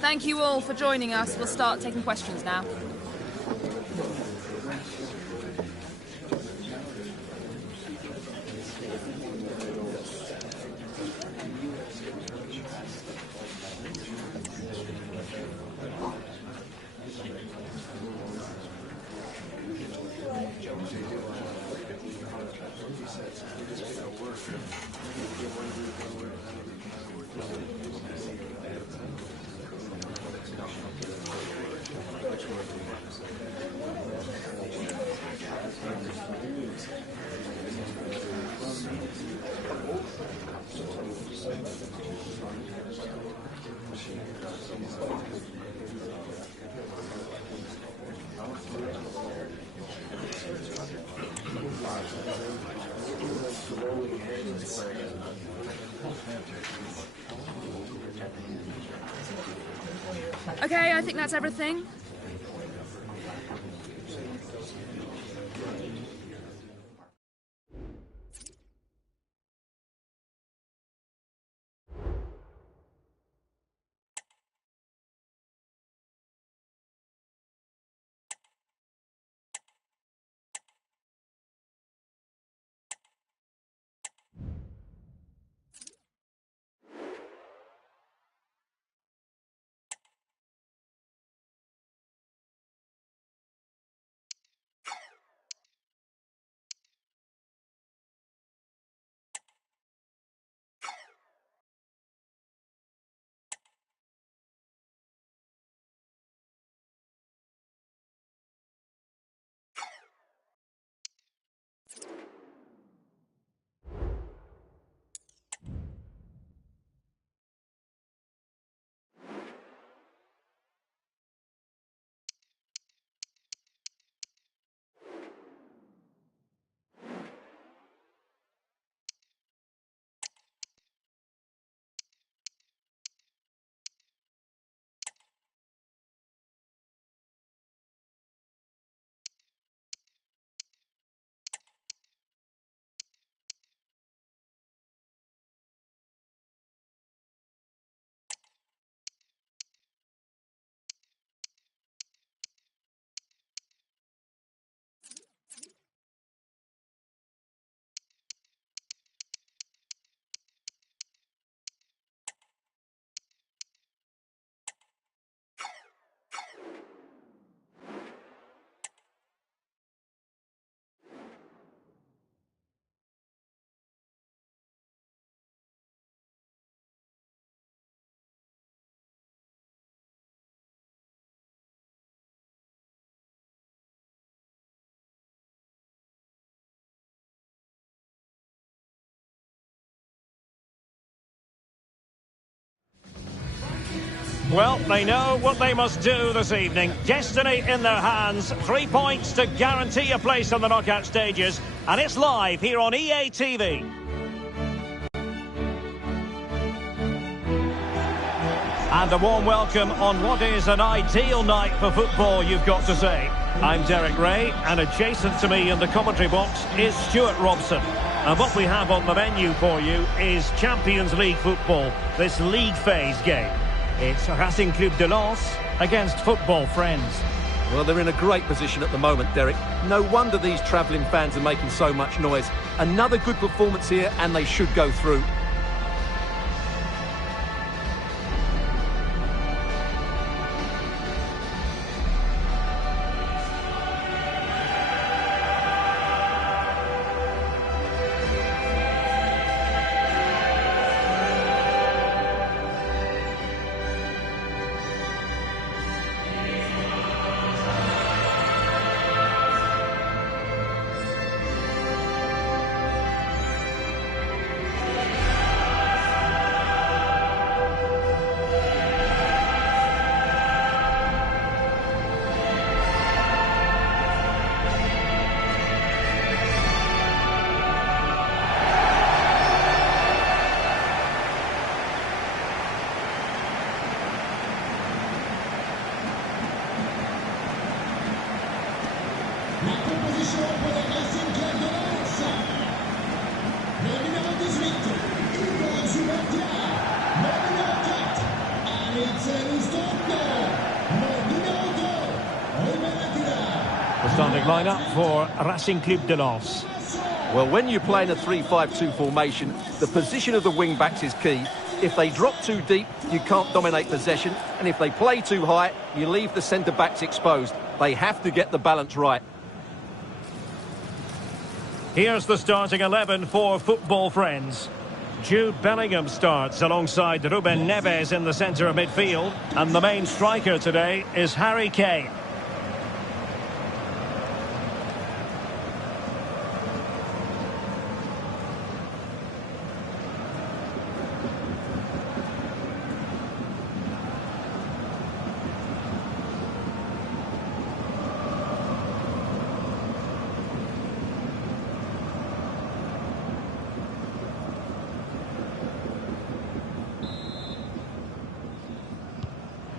Thank you all for joining us. We'll start taking questions now. Okay, I think that's everything. Well, they know what they must do this evening. Destiny in their hands. 3 points to guarantee a place on the knockout stages. And it's live here on EA TV. And a warm welcome on what is an ideal night for football, you've got to say. I'm Derek Ray, and adjacent to me in the commentary box is Stuart Robson. And what we have on the menu for you is Champions League football, this league phase game. It's Racing Club de Lens against football friends. Well, they're in a great position at the moment, Derek. No wonder these travelling fans are making so much noise. Another good performance here, and they should go through. La composition pour le Racing Club de Lens. Le numéro 18, Hugo Zubertia. Le numéro 4, The starting lineup for Racing Club de Lens. Well, when you play in a 3-5-2 formation, the position of the wing-backs is key. If they drop too deep, you can't dominate possession. And if they play too high, you leave the centre-backs exposed. They have to get the balance right. Here's the starting 11 for Football Friends. Jude Bellingham starts alongside Ruben Neves in the centre of midfield. And the main striker today is Harry Kane.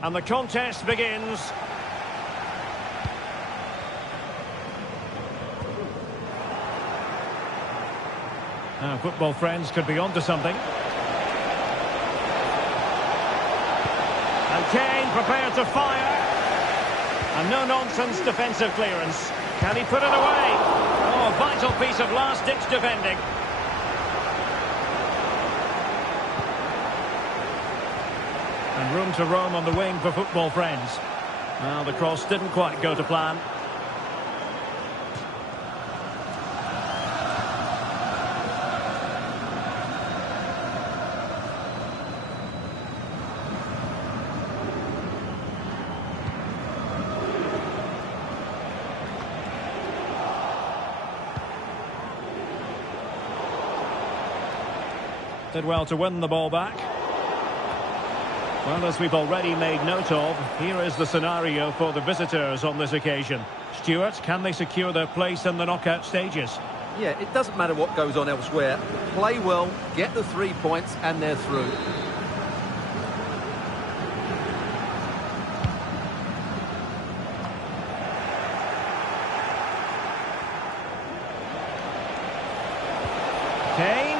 And the contest begins. Now, Football Friends could be onto something. And Kane prepared to fire. And no-nonsense defensive clearance. Can he put it away? Oh, a vital piece of last-ditch defending. And room to roam on the wing for Football Friends. Well, the cross didn't quite go to plan. Did well to win the ball back. Well, as we've already made note of, here is the scenario for the visitors on this occasion. Stuart, can they secure their place in the knockout stages? Yeah, it doesn't matter what goes on elsewhere. Play well, get the 3 points, and they're through. Kane.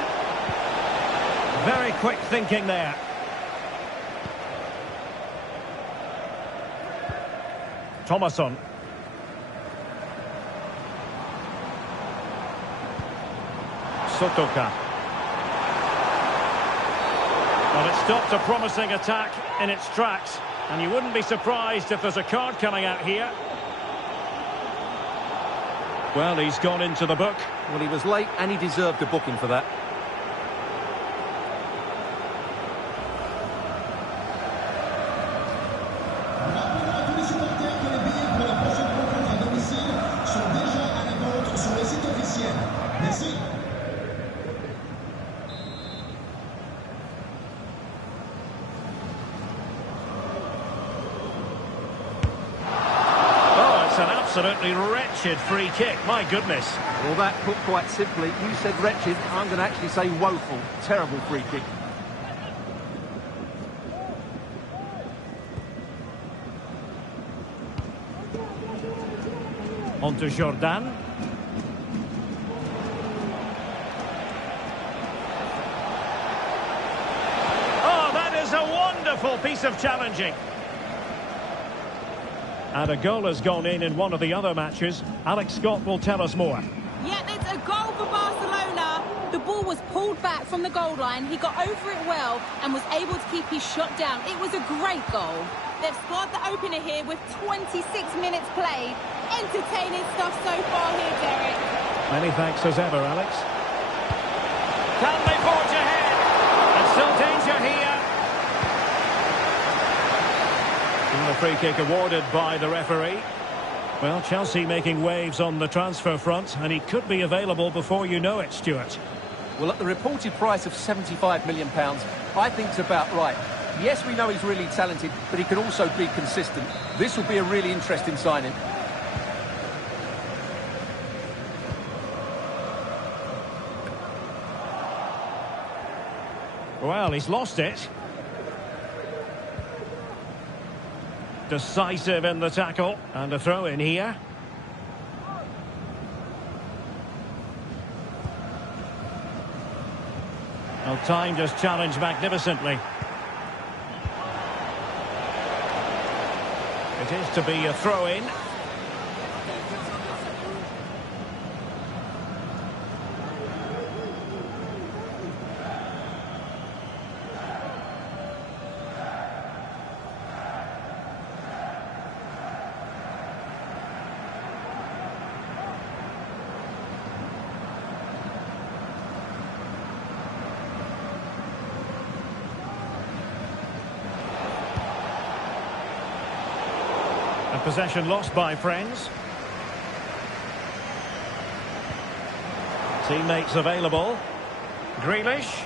Very quick thinking there. Thomasson. Sotoka. Well, it stopped a promising attack in its tracks, and you wouldn't be surprised if there's a card coming out here. Well, he's gone into the book. Well, he was late and he deserved a booking for that. Absolutely wretched free kick, my goodness. Well, that put quite simply, you said wretched, I'm going to actually say woeful. Terrible free kick. On to Jordan. Oh, that is a wonderful piece of challenging. And a goal has gone in one of the other matches. Alex Scott will tell us more. Yeah, it's a goal for Barcelona. The ball was pulled back from the goal line. He got over it well and was able to keep his shot down. It was a great goal. They've scored the opener here with 26 minutes played. Entertaining stuff so far here, Derek. Many thanks as ever, Alex. Can they forge ahead? And still danger here. And the free kick awarded by the referee. Well, Chelsea making waves on the transfer front, and he could be available before you know it, Stuart. Well, at the reported price of £75 million, I think it's about right. Yes, we know he's really talented, but he can also be consistent. This will be a really interesting signing. Well, he's lost it. Decisive in the tackle, and a throw in here. Well, timed his challenge magnificently. It is to be a throw-in. And possession lost by friends. Teammates available. Grealish.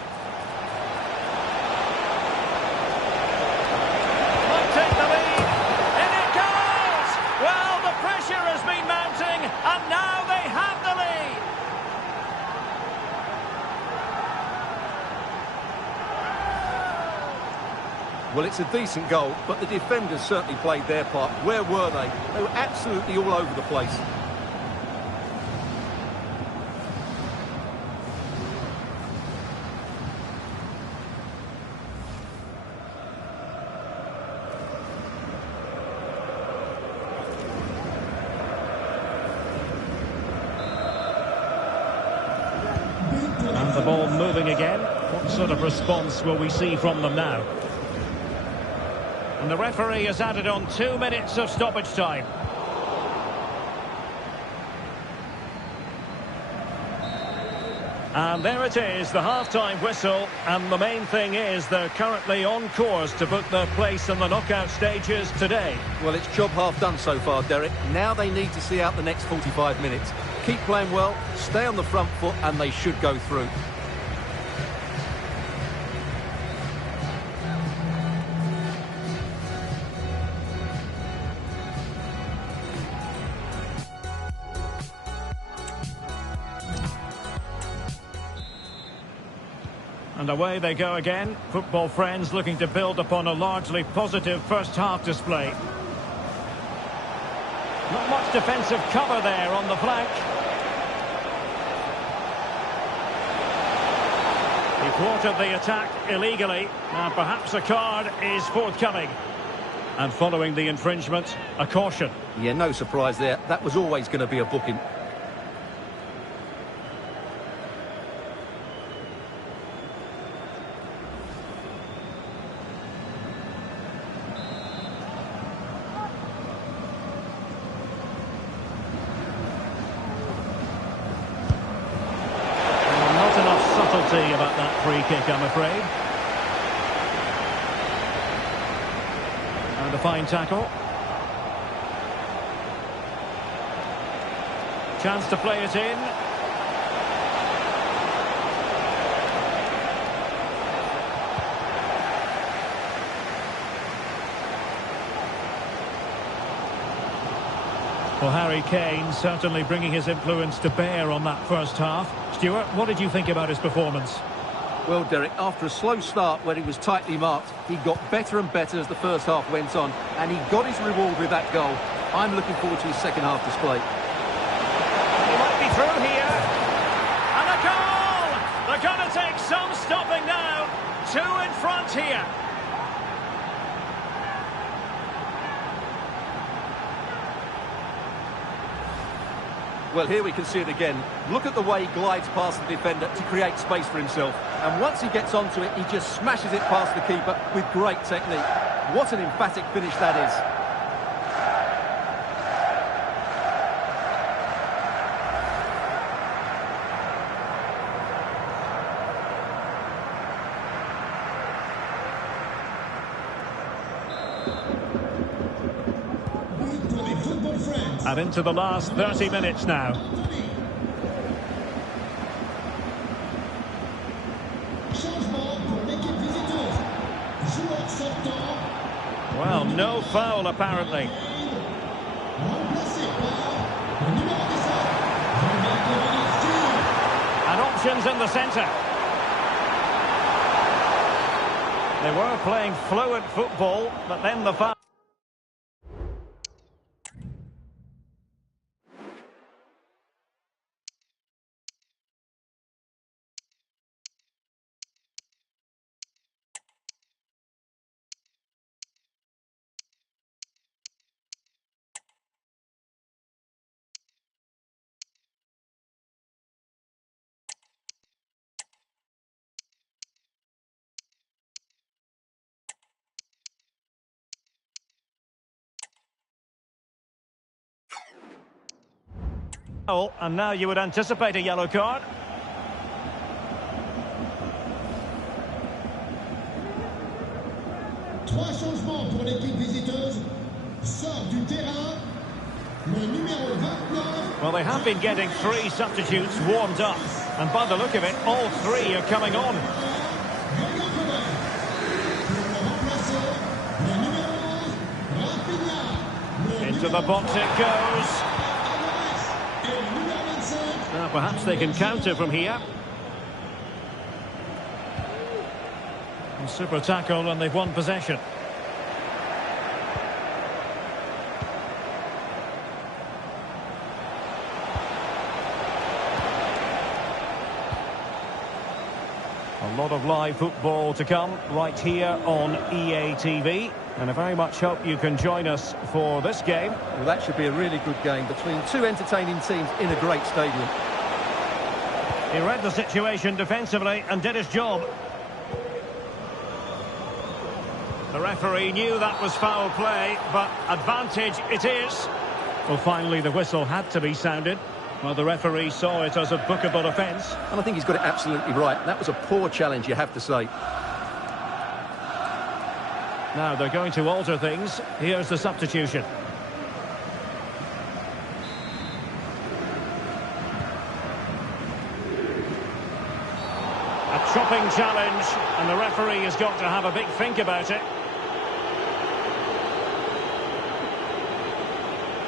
Might take the lead. In it goes! Well, the pressure has been mounting, and now they have the lead. Well, it's a decent goal, but the defenders certainly played their part. Where were they? They were absolutely all over the place. And the ball moving again. What sort of response will we see from them now? And the referee has added on 2 minutes of stoppage time. And there it is, the half-time whistle. And the main thing is they're currently on course to book their place in the knockout stages today. Well, it's job half done so far, Derek. Now they need to see out the next 45 minutes. Keep playing well, stay on the front foot, and they should go through. And away they go again. Football friends looking to build upon a largely positive first-half display. Not much defensive cover there on the flank. He thwarted the attack illegally. And perhaps a card is forthcoming. And following the infringement, a caution. Yeah, no surprise there. That was always going to be a booking. About that free kick, I'm afraid. And a fine tackle. Chance to play it in. Well, Harry Kane certainly bringing his influence to bear on that first half. Stuart, what did you think about his performance? Well, Derek, after a slow start where he was tightly marked, he got better and better as the first half went on, and he got his reward with that goal. I'm looking forward to his second half display. He might be through here. And a goal! They're going to take some stopping now. 2 in front here. Well, here we can see it again. Look at the way he glides past the defender to create space for himself. And once he gets onto it, he just smashes it past the keeper with great technique. What an emphatic finish that is. And into the last 30 minutes now. Well, no foul apparently. And options in the centre. They were playing fluent football, but then the foul. Oh, and now you would anticipate a yellow card. Trois changements pour l'équipe visiteuse. Sort du terrain le numéro 29. Well, they have been getting 3 substitutes warmed up. And by the look of it, all 3 are coming on. Pour le remplacer, le numéro 11, Rafinha. Into the box it goes. Abonnees. Et le numéro 25. Now, perhaps they can counter from here. And super tackle, and they've won possession. A lot of live football to come right here on EA TV. And I very much hope you can join us for this game. Well, that should be a really good game between 2 entertaining teams in a great stadium. He read the situation defensively and did his job. The referee knew that was foul play, but advantage it is. Well, finally the whistle had to be sounded. Well, the referee saw it as a bookable offence. And I think he's got it absolutely right. That was a poor challenge, you have to say. Now they're going to alter things. Here's the substitution. A chopping challenge, and the referee has got to have a big think about it.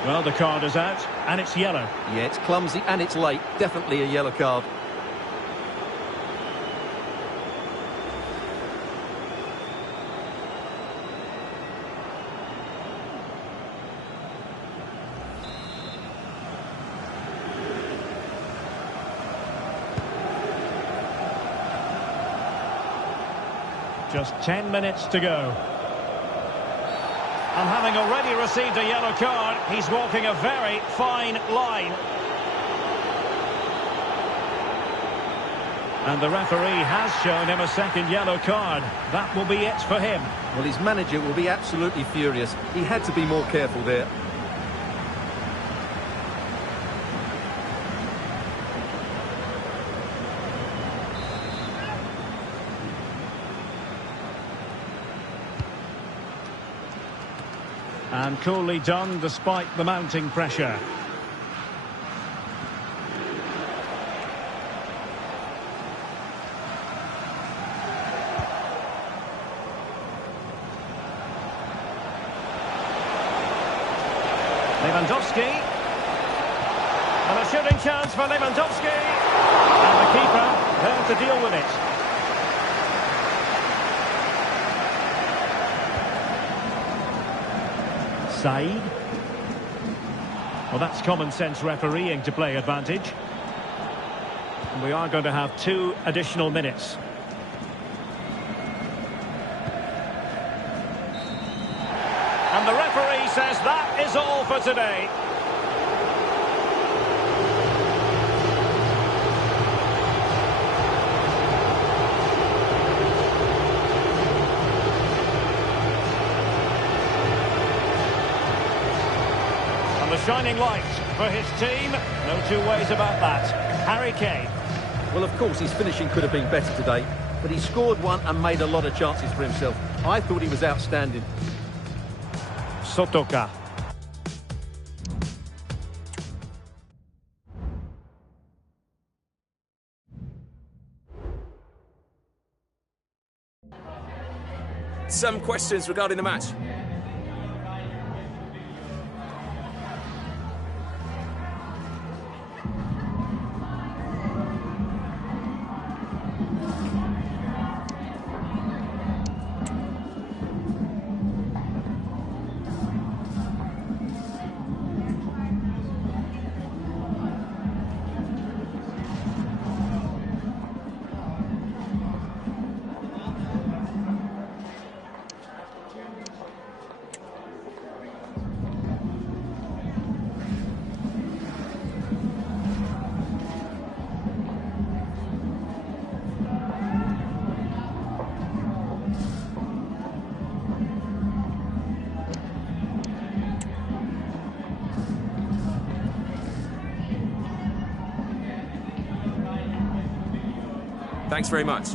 Well, the card is out, and it's yellow. Yeah, it's clumsy and it's late. Definitely a yellow card. Just 10 minutes to go. And having already received a yellow card, he's walking a very fine line. And the referee has shown him a second yellow card. That will be it for him. Well, his manager will be absolutely furious. He had to be more careful there. And coolly done despite the mounting pressure. Lewandowski. And a shooting chance for Lewandowski. And the keeper there to deal with it. Said. Well, that's common sense refereeing to play advantage. And we are going to have 2 additional minutes. And the referee says that is all for today. The shining light for his team, no 2 ways about that. Harry Kane. Well, of course, his finishing could have been better today, but he scored one and made a lot of chances for himself. I thought he was outstanding. Sotoka. Some questions regarding the match. Thanks very much.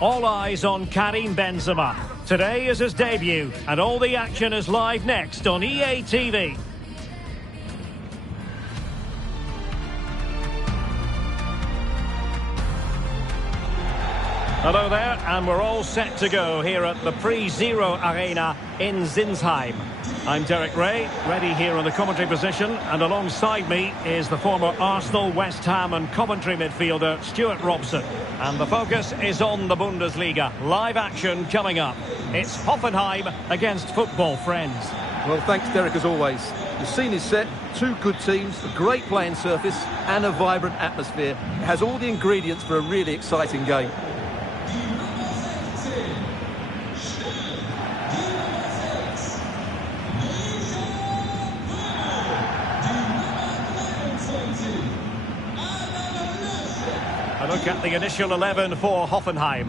all eyes on Karim Benzema. Today is his debut, and all the action is live next on EA TV. Hello there, and we're all set to go here at the Pre-Zero Arena in Zinsheim. I'm Derek Ray, ready here in the commentary position, and alongside me is the former Arsenal, West Ham and Coventry midfielder Stuart Robson. And the focus is on the Bundesliga. Live action coming up. It's Hoffenheim against Football Friends. Well, thanks, Derek, as always. The scene is set, two good teams, a great playing surface and a vibrant atmosphere. It has all the ingredients for a really exciting game. A look at the initial 11 for Hoffenheim.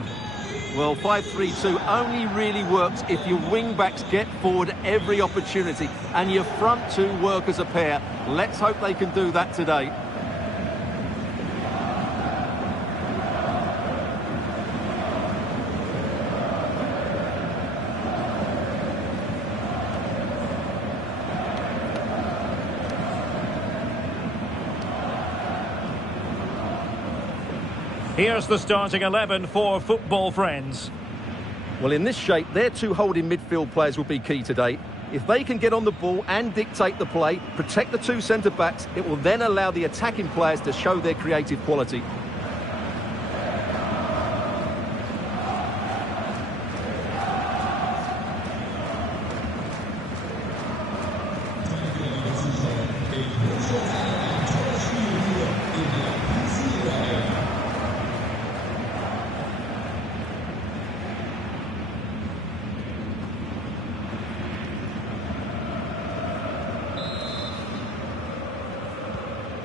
Well, 5-3-2 only really works if your wing-backs get forward every opportunity and your front two work as a pair. Let's hope they can do that today. Here's the starting 11 for Football Friends. Well, in this shape, their two holding midfield players will be key today. If they can get on the ball and dictate the play, protect the two centre-backs, it will then allow the attacking players to show their creative quality.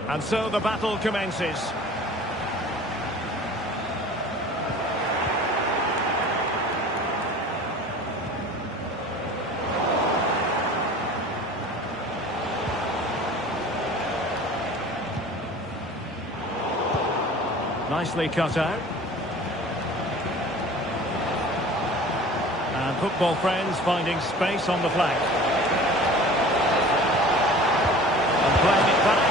And so the battle commences. Nicely cut out. And Football Friends finding space on the flank. And playing it back.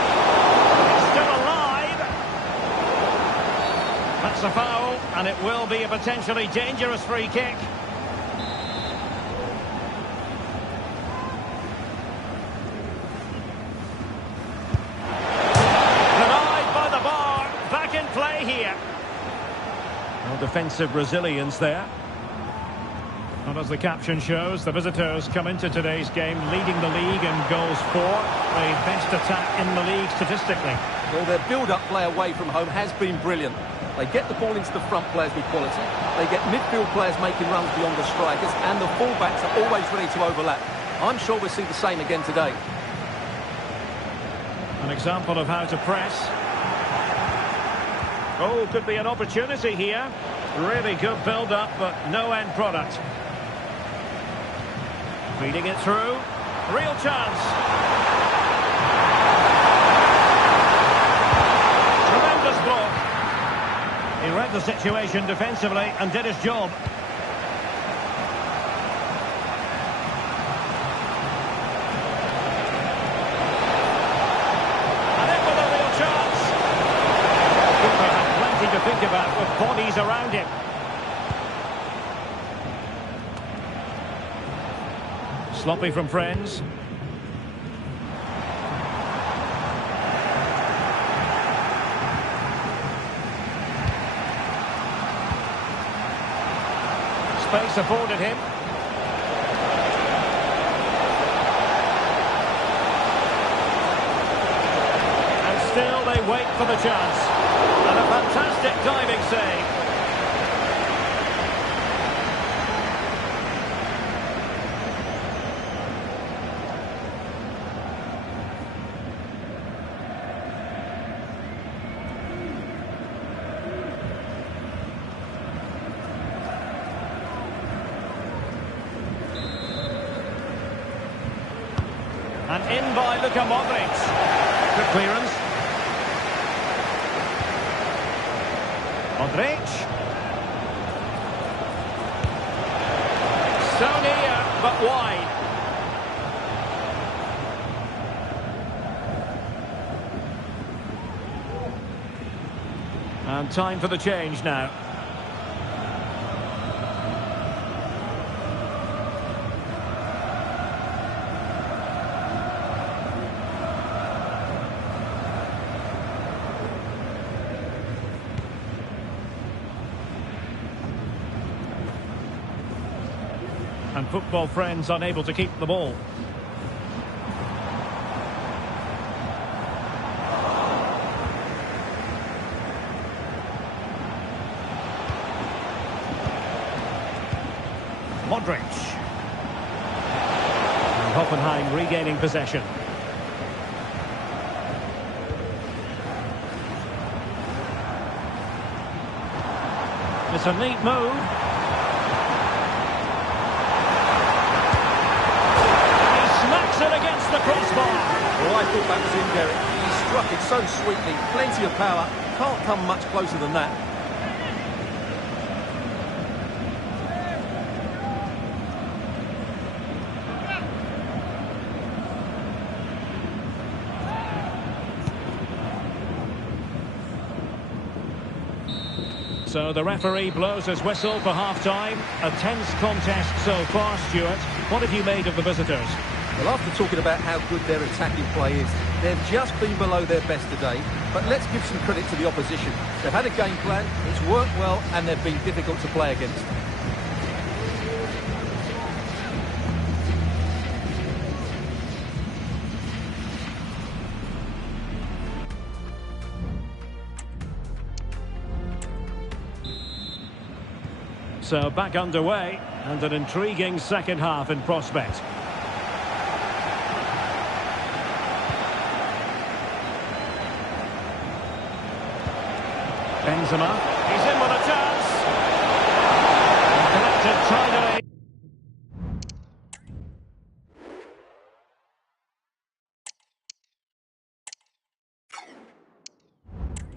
That's a foul, and it will be a potentially dangerous free kick. Denied by the bar. Back in play here. No defensive resilience there. And as the caption shows, the visitors come into today's game leading the league in goals for. The best attack in the league statistically. Well, their build-up play away from home has been brilliant. They get the ball into the front players with quality. They get midfield players making runs beyond the strikers, and the fullbacks are always ready to overlap. I'm sure we'll see the same again today. An example of how to press. Oh, could be an opportunity here. Really good build-up, but no end product. Feeding it through. Real chance. Tremendous block. He read the situation defensively and did his job. And in with a real chance. Keeper had plenty to think about with bodies around him. Sloppy from Friends. Space afforded him. And still they wait for the chance. And a fantastic diving save. And in by Luka Modric. Good clearance. Modric. but wide. And time for the change now. And football friends unable to keep the ball. Modric. And Hoffenheim regaining possession. It's a neat move. It against the crossbar. Well, I thought that was in, Derek. He struck it so sweetly, plenty of power. Can't come much closer than that. So the referee blows his whistle for half-time. A tense contest so far, Stuart. What have you made of the visitors? Well, after talking about how good their attacking play is, they've just been below their best today. But let's give some credit to the opposition. They've had a game plan, it's worked well, and they've been difficult to play against. So back underway, and an intriguing second half in prospect. Benzema, he's in with a chance. Collected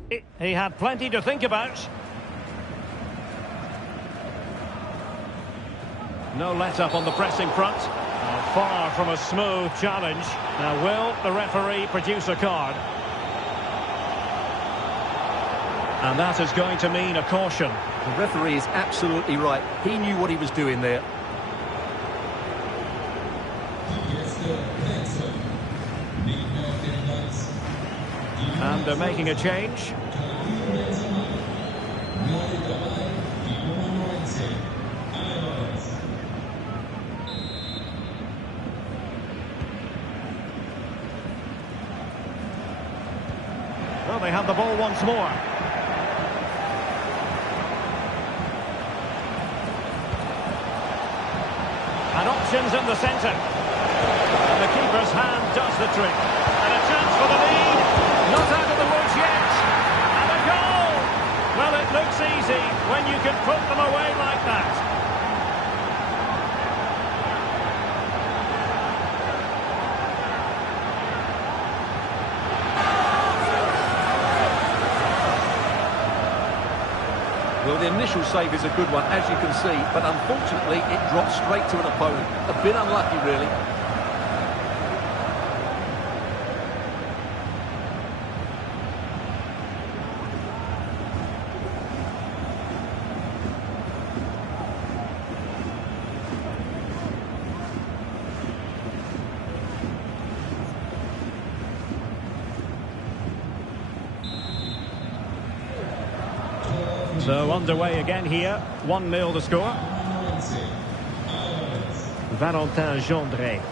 tidily. He had plenty to think about. No let-up on the pressing front. Far from a smooth challenge. Now, will the referee produce a card? And that is going to mean a caution. The referee is absolutely right. He knew what he was doing there. And they're making a change. Well, they have the ball once more. And options in the centre. And the keeper's hand does the trick. And a chance for the lead. Not out of the woods yet. And a goal! Well, it looks easy when you can put them away like that. Well, the initial save is a good one, as you can see, but unfortunately it dropped straight to an opponent. A bit unlucky, really. So underway again here, 1-0 the score. Valentin Gendré.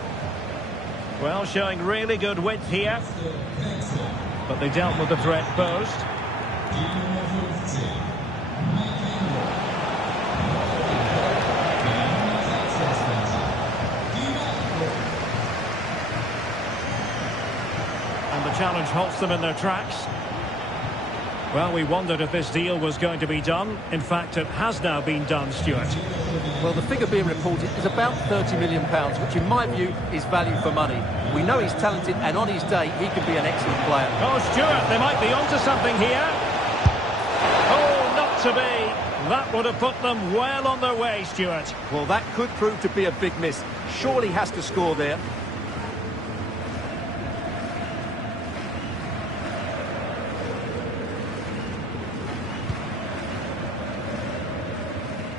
Well, showing really good width here. But they dealt with the threat posed. And the challenge halts them in their tracks. Well, we wondered if this deal was going to be done. In fact, it has now been done, Stuart. Well, the figure being reported is about £30 million, which in my view is value for money. We know he's talented, and on his day, he could be an excellent player. Oh, Stuart, they might be onto something here. Oh, not to be. That would have put them well on their way, Stuart. Well, that could prove to be a big miss. Surely has to score there.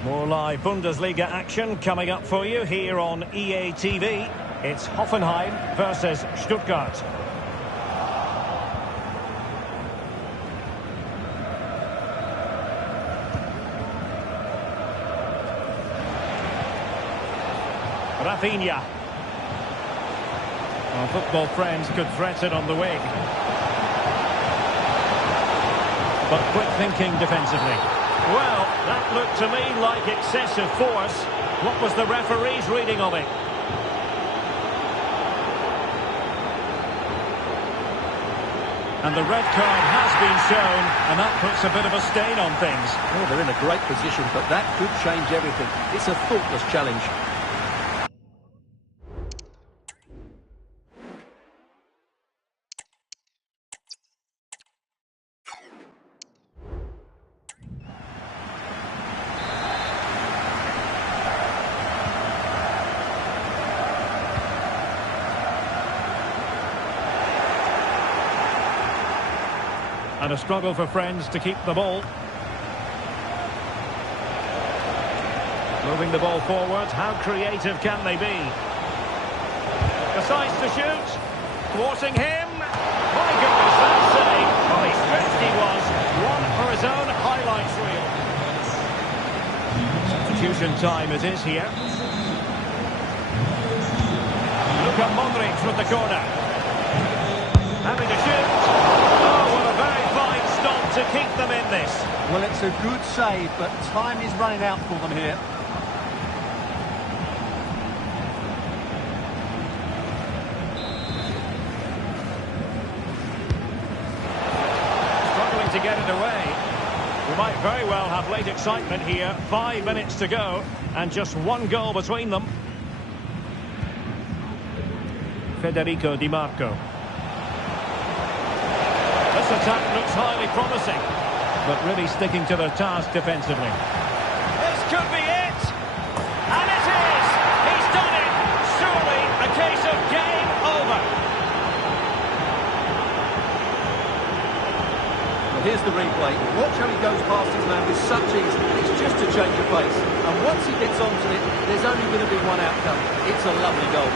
More live Bundesliga action coming up for you here on EA TV. It's Hoffenheim versus Stuttgart. Rafinha. Our football friends could threat it on the wing. But quick thinking defensively. Well, that looked to me like excessive force. What was the referee's reading of it? And the red card has been shown, and that puts a bit of a stain on things. Well, they're in a great position, but that could change everything. It's a thoughtless challenge. And a struggle for friends to keep the ball. Moving the ball forward, how creative can they be? Decides to shoot. Thwarting him. My goodness, that save. Fully stretched he was. One for his own highlights reel. Substitution time it is here. Luka Modric with the corner. Having to shoot. Oh, what a very fine stop to keep them in this. Well, it's a good save, but time is running out for them here. Struggling to get it away. We might very well have late excitement here. 5 minutes to go, and just one goal between them. Federico Di Marco. This attack looks highly promising, but really sticking to their task defensively. This could be it! And it is! He's done it! Surely a case of game over. Well, here's the replay. Watch how he goes past his man with such ease. It's just a change of pace. And once he gets onto it, there's only going to be one outcome. It's a lovely goal.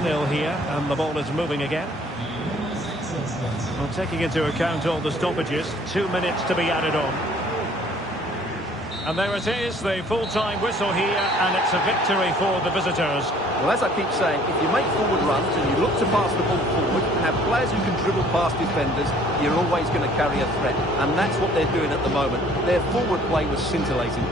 2-0 here, and the ball is moving again. Well, taking into account all the stoppages, 2 minutes to be added on. And there it is, the full-time whistle here, and it's a victory for the visitors. Well, as I keep saying, if you make forward runs and you look to pass the ball forward and have players who can dribble past defenders, you're always going to carry a threat. And that's what they're doing at the moment. Their forward play was scintillating.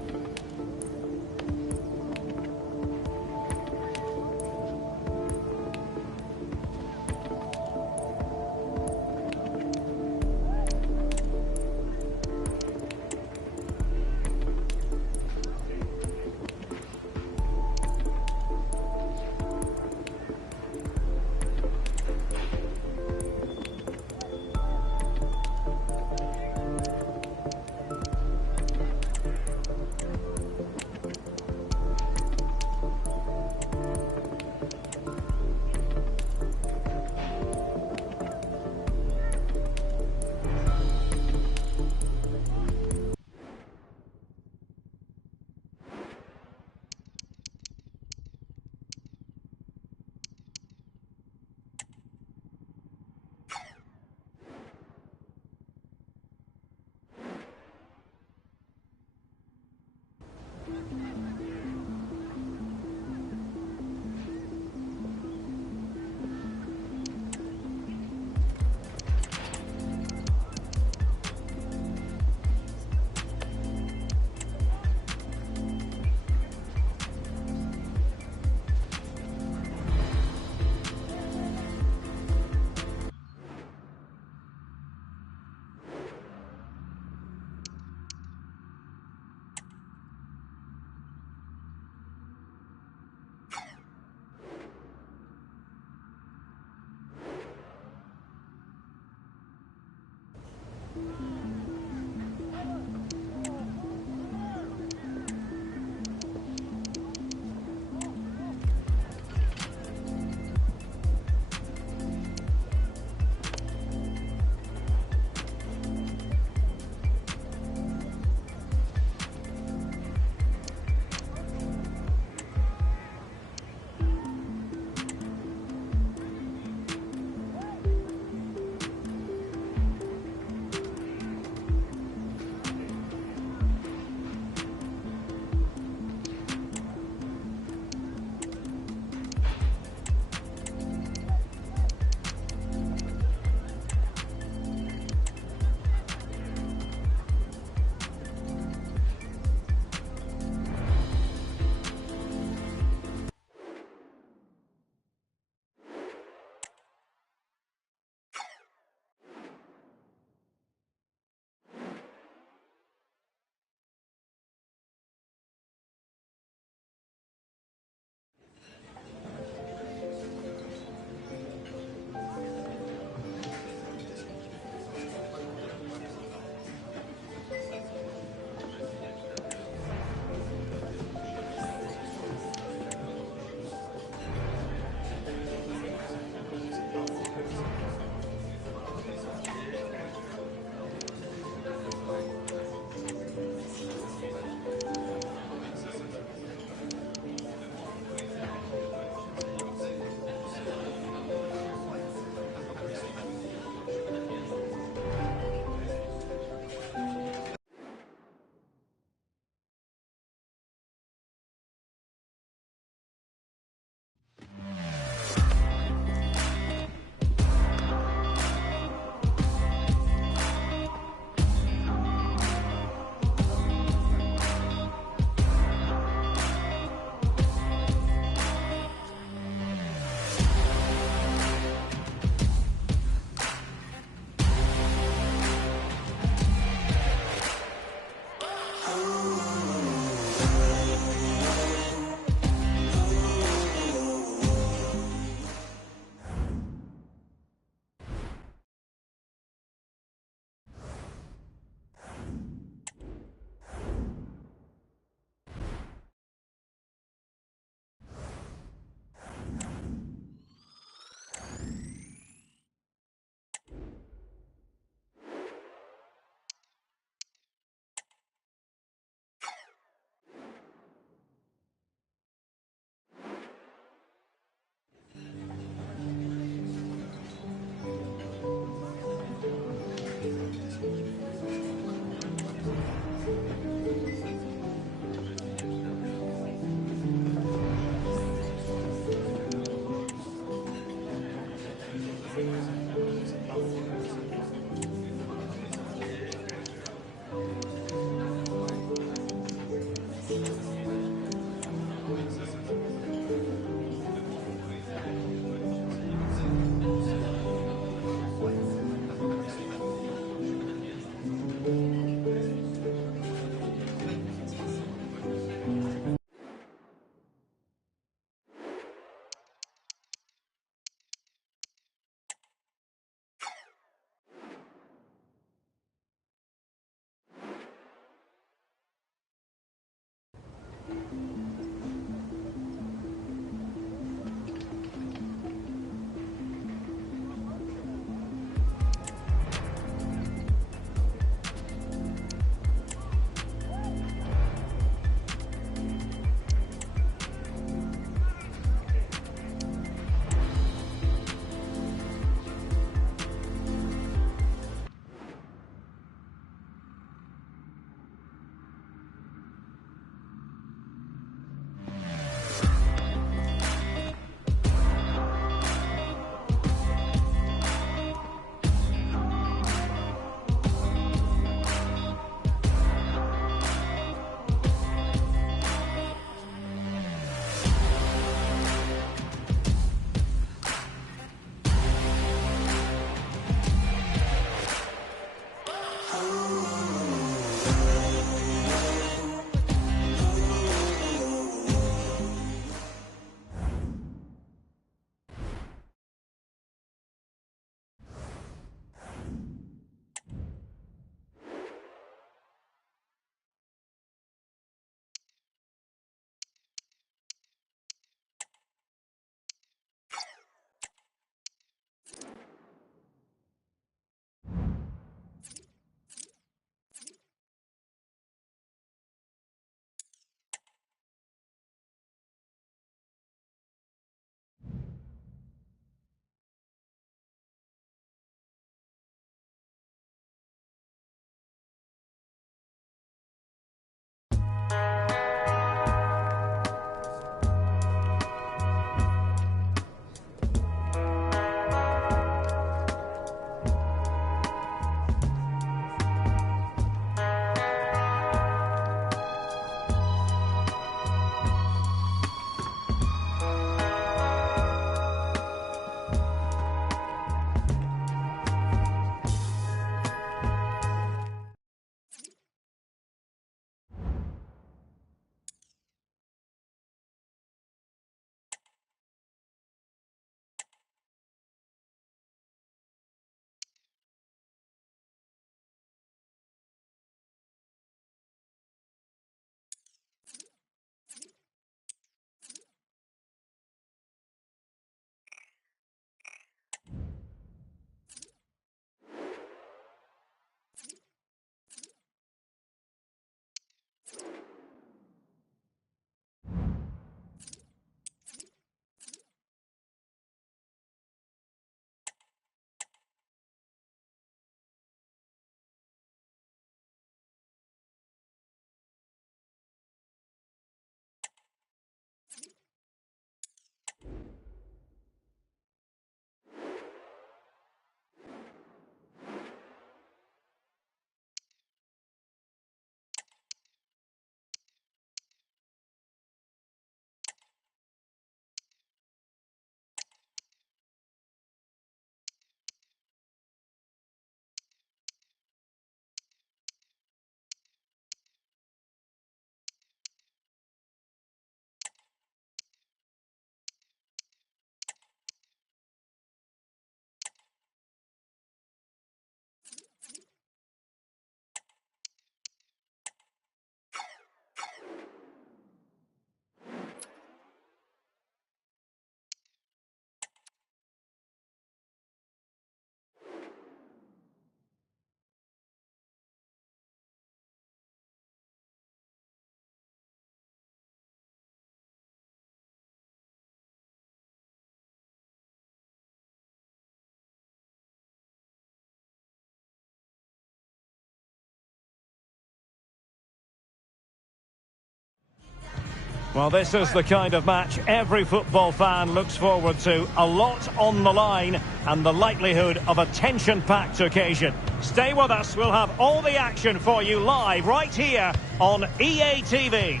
Well, this is the kind of match every football fan looks forward to. A lot on the line and the likelihood of a tension-packed occasion. Stay with us. We'll have all the action for you live right here on EA TV.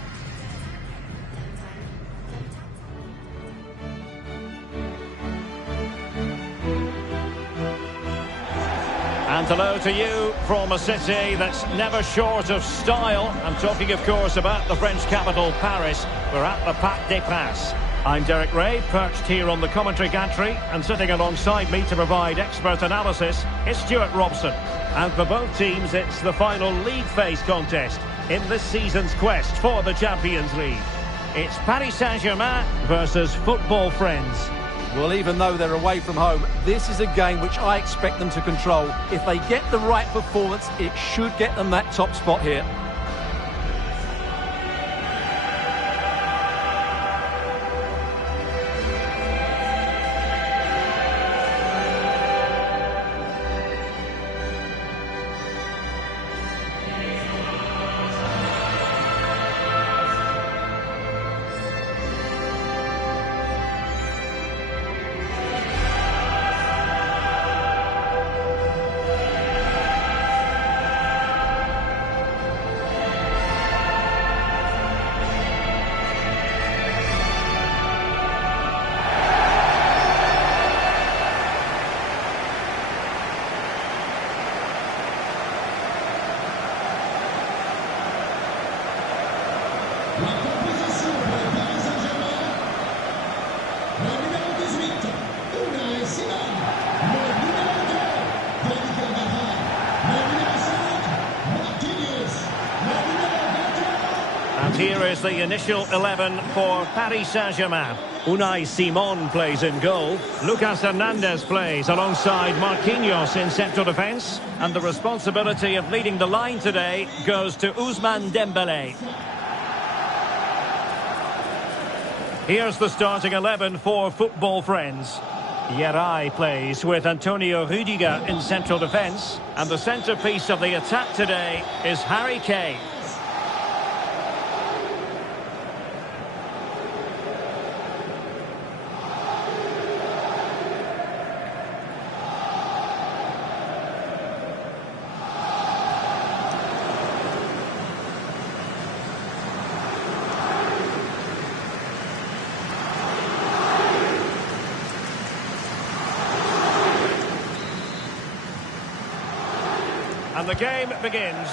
And hello to you from a city that's never short of style. I'm talking, of course, about the French capital, Paris. We're at the Parc des Princes. I'm Derek Ray, perched here on the commentary gantry, and sitting alongside me to provide expert analysis is Stuart Robson. And for both teams, it's the final league phase contest in this season's quest for the Champions League. It's Paris Saint-Germain versus football friends. Well, even though they're away from home, this is a game which I expect them to control. If they get the right performance, it should get them that top spot here. La composition pour le Paris Saint-Germain. Le numéro 18, Unai Simon. Le numéro 2, David Carvajal. Le numéro 5, Marquinhos. Le numéro 21. And here is the initial 11 for Paris Saint-Germain. Unai Simon plays in goal. Lucas Hernandez plays alongside Marquinhos in central defence. And the responsibility of leading the line today goes to Ousmane Dembélé. Here's the starting 11 for football friends. Yeray plays with Antonio Rudiger in central defence. And the centrepiece of the attack today is Harry Kane. And the game begins.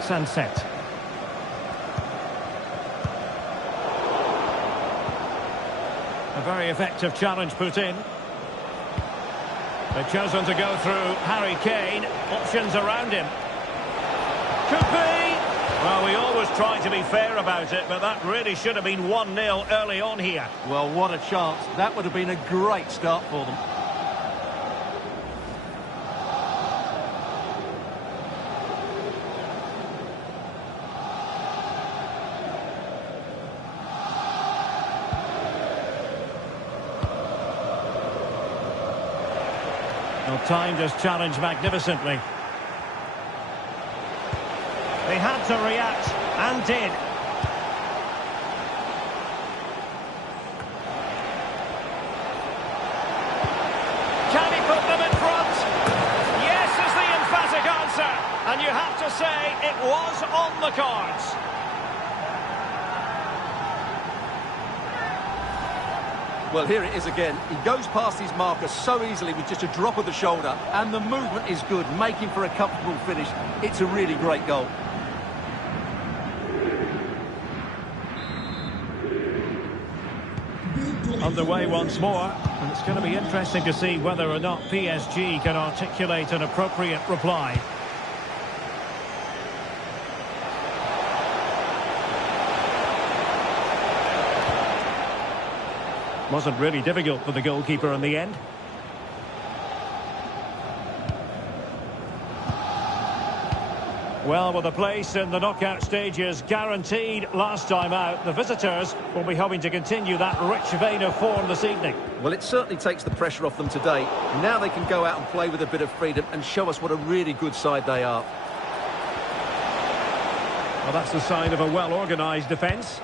Sunset. A very effective challenge put in. They've chosen to go through Harry Kane. Options around him. Could be. Well, we always try to be fair about it, but that really should have been 1-0 early on here. Well, what a chance. That would have been a great start for them. Well, timed his challenge magnificently. They had to react, and did. Can he put them in front? Yes is the emphatic answer. And you have to say it was on the cards. Well, here it is again. He goes past his marker so easily with just a drop of the shoulder. And the movement is good, making for a comfortable finish. It's a really great goal. Underway once more, and it's going to be interesting to see whether or not PSG can articulate an appropriate reply. Wasn't really difficult for the goalkeeper in the end. Well, with a place in the knockout stages guaranteed last time out, the visitors will be hoping to continue that rich vein of form this evening. Well, it certainly takes the pressure off them today. Now they can go out and play with a bit of freedom and show us what a really good side they are. Well, that's the sign of a well-organised defence.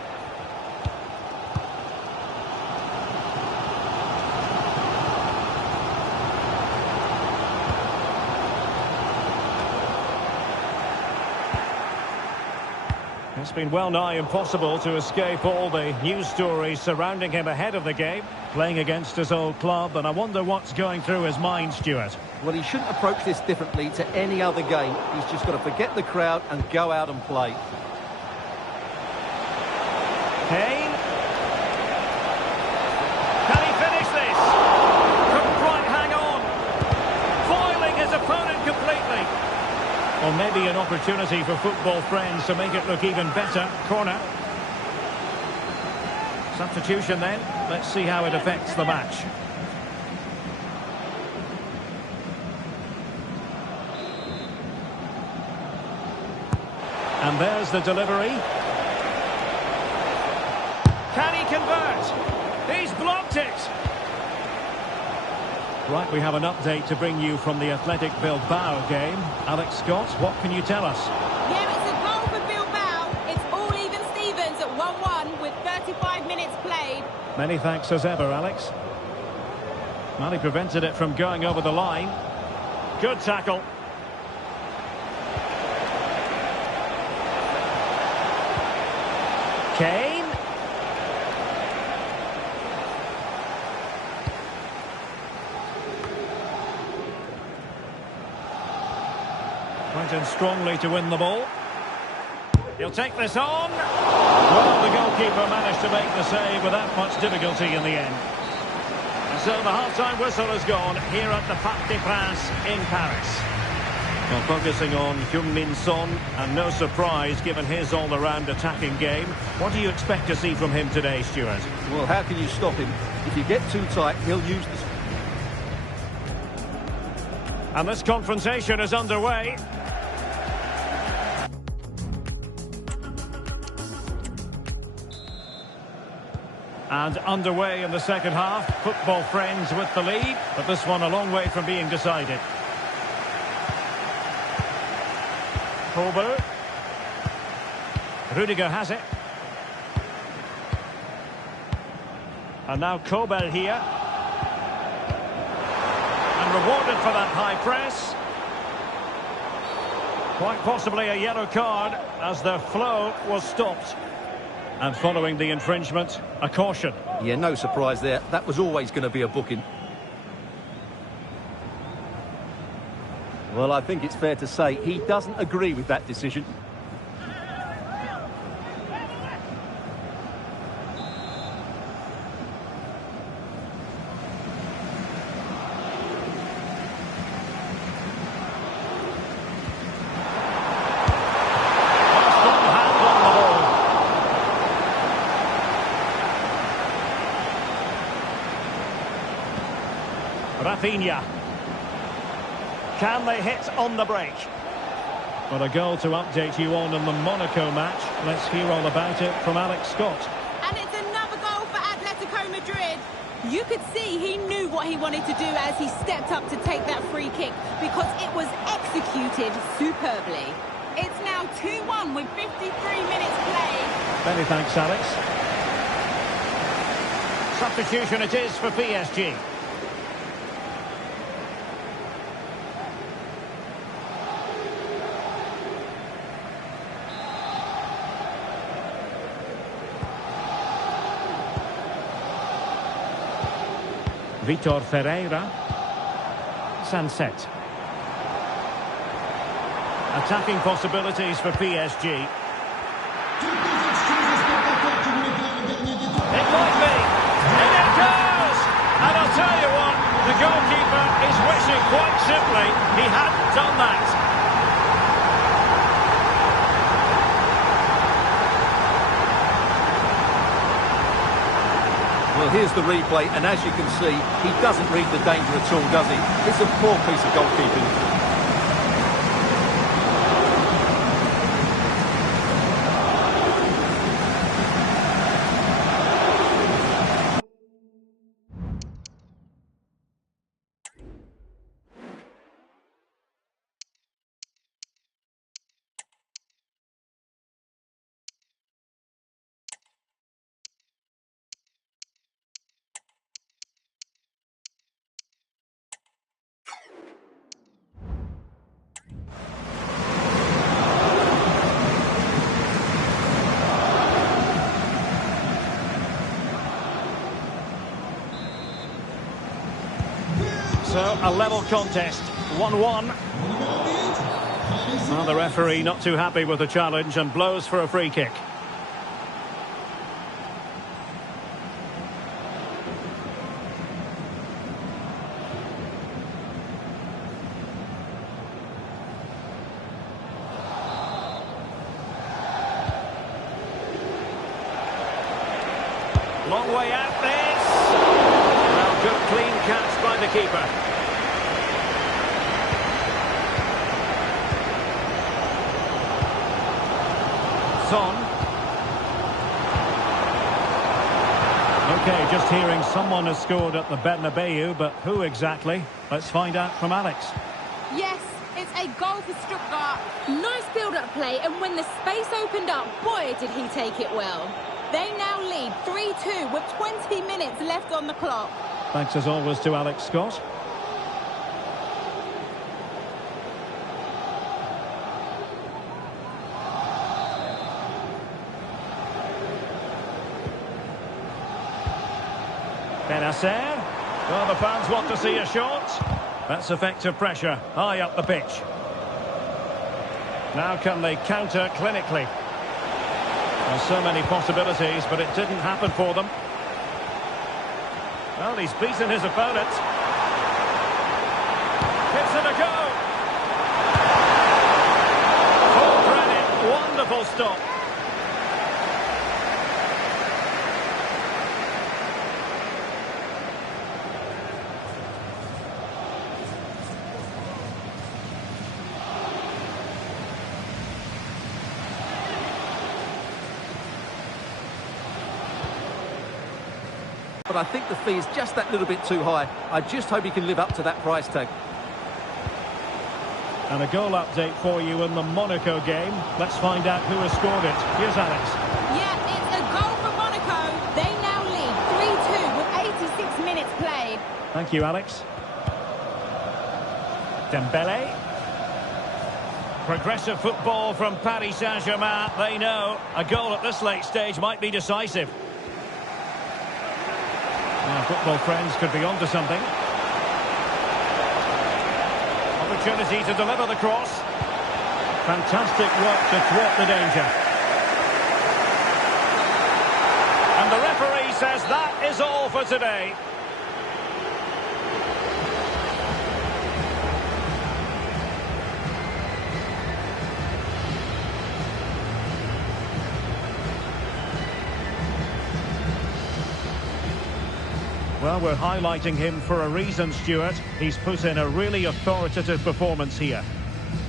It's been well nigh impossible to escape all the news stories surrounding him ahead of the game, playing against his old club, and I wonder what's going through his mind, Stuart. Well, he shouldn't approach this differently to any other game. He's just got to forget the crowd and go out and play. Kane. Can he finish this? Couldn't quite hang on. Foiling his opponent completely. Or maybe an opportunity for football friends to make it look even better. Corner. Substitution then. Let's see how it affects the match. And there's the delivery. Can he convert? He's blocked it. Right, we have an update to bring you from the Athletic Bilbao game. Alex Scott, what can you tell us? Yeah, it's a goal for Bilbao. It's all even Stevens at 1-1 with 35 minutes played. Many thanks as ever, Alex. Well, he prevented it from going over the line. Good tackle. Kane. Went in strongly to win the ball. He'll take this on. Well, the goalkeeper managed to make the save without much difficulty in the end. And so the half-time whistle has gone here at the Parc des Princes in Paris. Well, focusing on Heung-min Son, and no surprise given his all-around attacking game. What do you expect to see from him today, Stuart? Well, how can you stop him? If you get too tight, he'll use this. And this confrontation is underway. And underway in the second half. Football friends with the lead, but this one a long way from being decided. Kobel. Rudiger has it. And now Kobel here. And rewarded for that high press. Quite possibly a yellow card as the flow was stopped. And following the infringement, a caution. Yeah, no surprise there. That was always going to be a booking. Well, I think it's fair to say he doesn't agree with that decision. Rafinha. Can they hit on the break? But a goal to update you on in the Monaco match. Let's hear all about it from Alex Scott. And it's another goal for Atletico Madrid. You could see he knew what he wanted to do as he stepped up to take that free kick because it was executed superbly. It's now 2-1 with 53 minutes played. Many thanks, Alex. Substitution it is for PSG. Vitor Ferreira. Sunset. Attacking possibilities for PSG. It might be. And it goes! And I'll tell you what, the goalkeeper is wishing quite simply he hadn't done that. Well, here's the replay, and as you can see, he doesn't read the danger at all, does he? It's a poor piece of goalkeeping. So, a level contest, 1-1. Well, the referee not too happy with the challenge and blows for a free kick. Long way out this. Well, good clean catch by the keeper. Son. Okay, just hearing someone has scored at the Bernabeu, but who exactly? Let's find out from Alex. Yes, it's a goal for Stuttgart. Nice build-up play, and when the space opened up, boy, did he take it well. They now lead 3-2 with 20 minutes left on the clock. Thanks as always to Alex Scott. Benacer. Well, the fans want to see a shot. That's effective pressure, high up the pitch. Now can they counter clinically? There's so many possibilities, but it didn't happen for them. Well, he's beaten his opponent. Gives it a go. Full credit, wonderful stop. But I think the fee is just that little bit too high. I just hope he can live up to that price tag. And a goal update for you in the Monaco game. Let's find out who has scored it. Here's Alex. Yeah, it's a goal for Monaco. They now lead 3-2 with 86 minutes played. Thank you, Alex. Dembele. Progressive football from Paris Saint-Germain. They know a goal at this late stage might be decisive. Now, football friends could be onto something. Opportunity to deliver the cross. Fantastic work to thwart the danger. And the referee says that is all for today. Well, we're highlighting him for a reason, Stuart. He's put in a really authoritative performance here.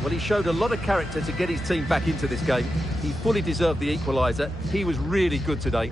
Well, he showed a lot of character to get his team back into this game. He fully deserved the equaliser. He was really good today.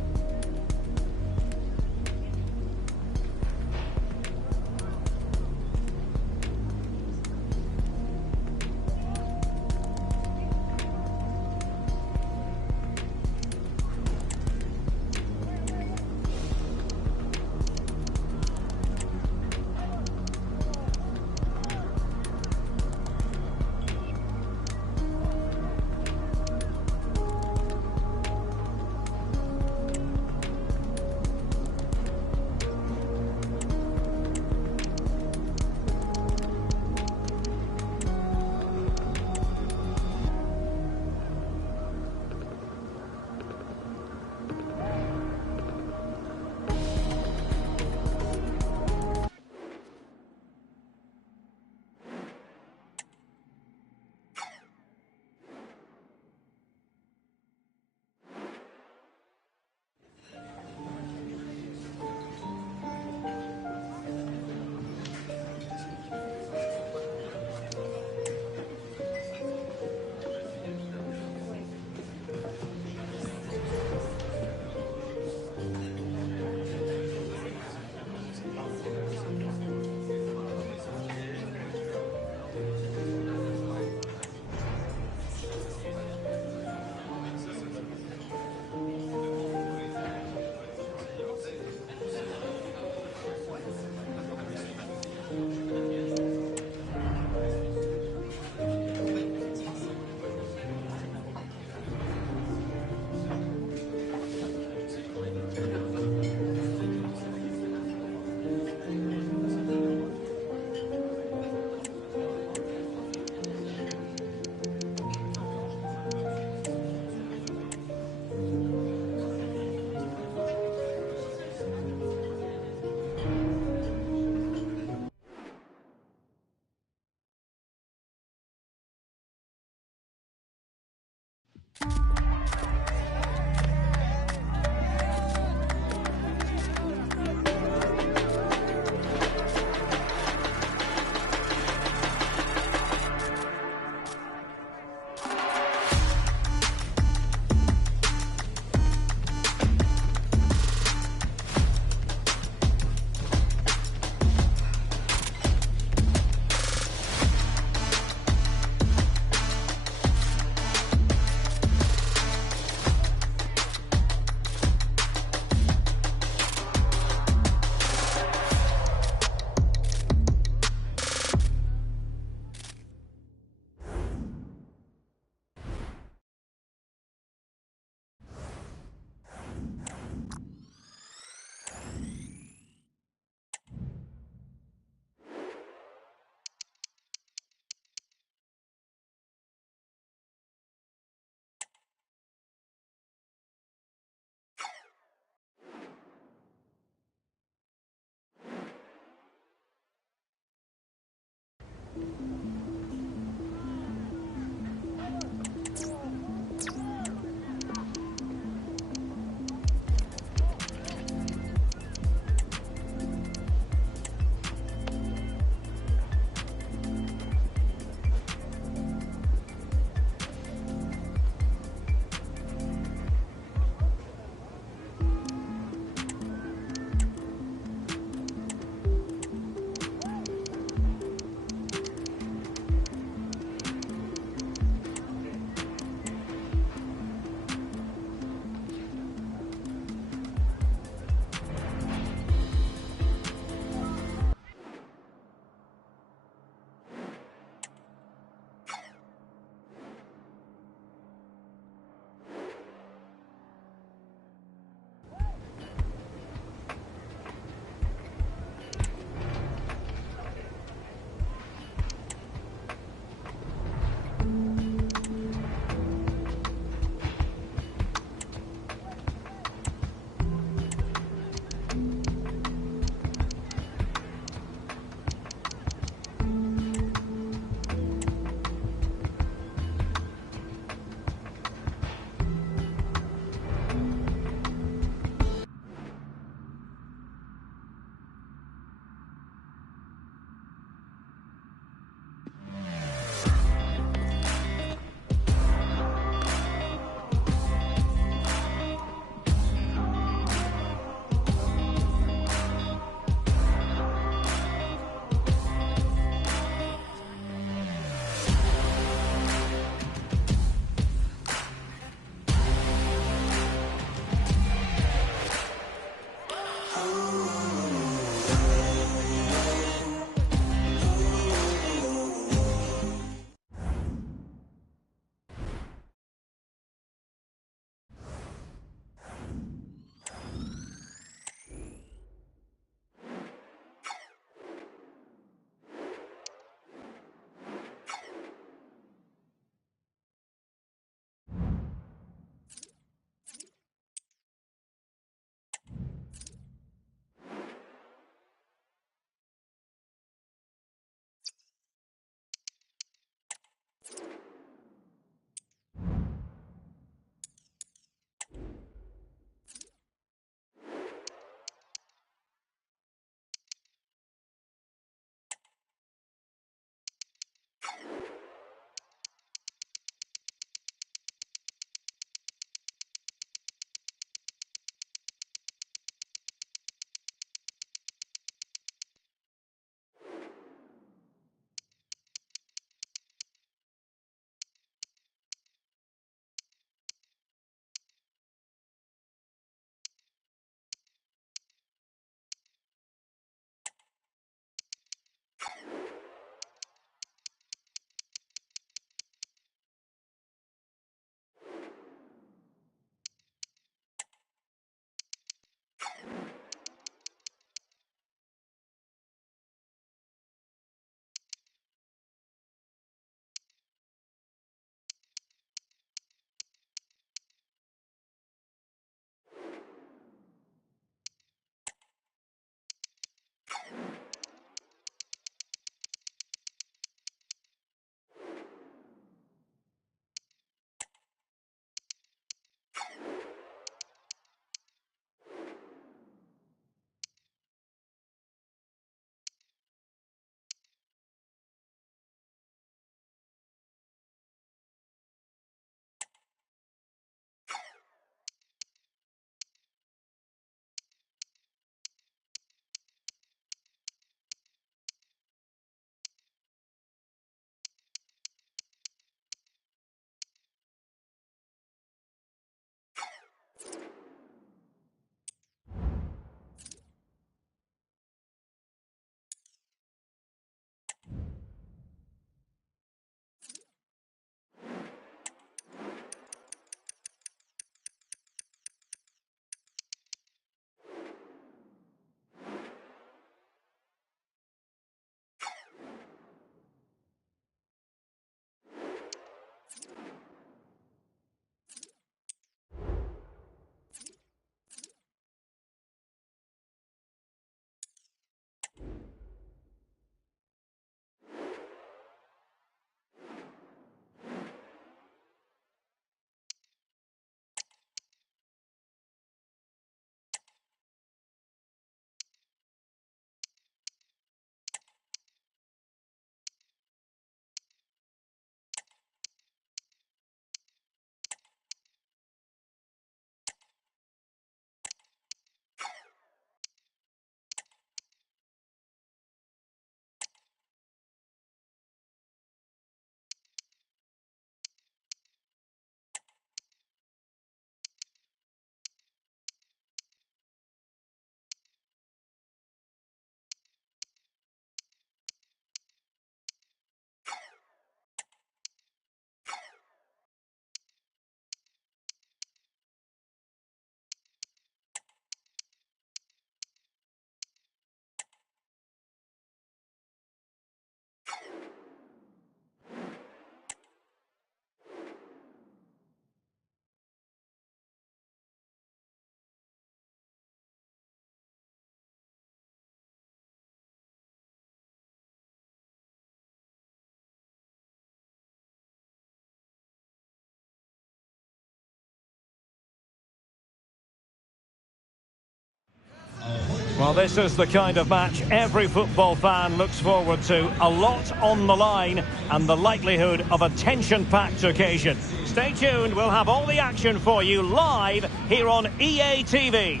Well, this is the kind of match every football fan looks forward to. A lot on the line and the likelihood of a tension-packed occasion. Stay tuned, we'll have all the action for you live here on EA TV.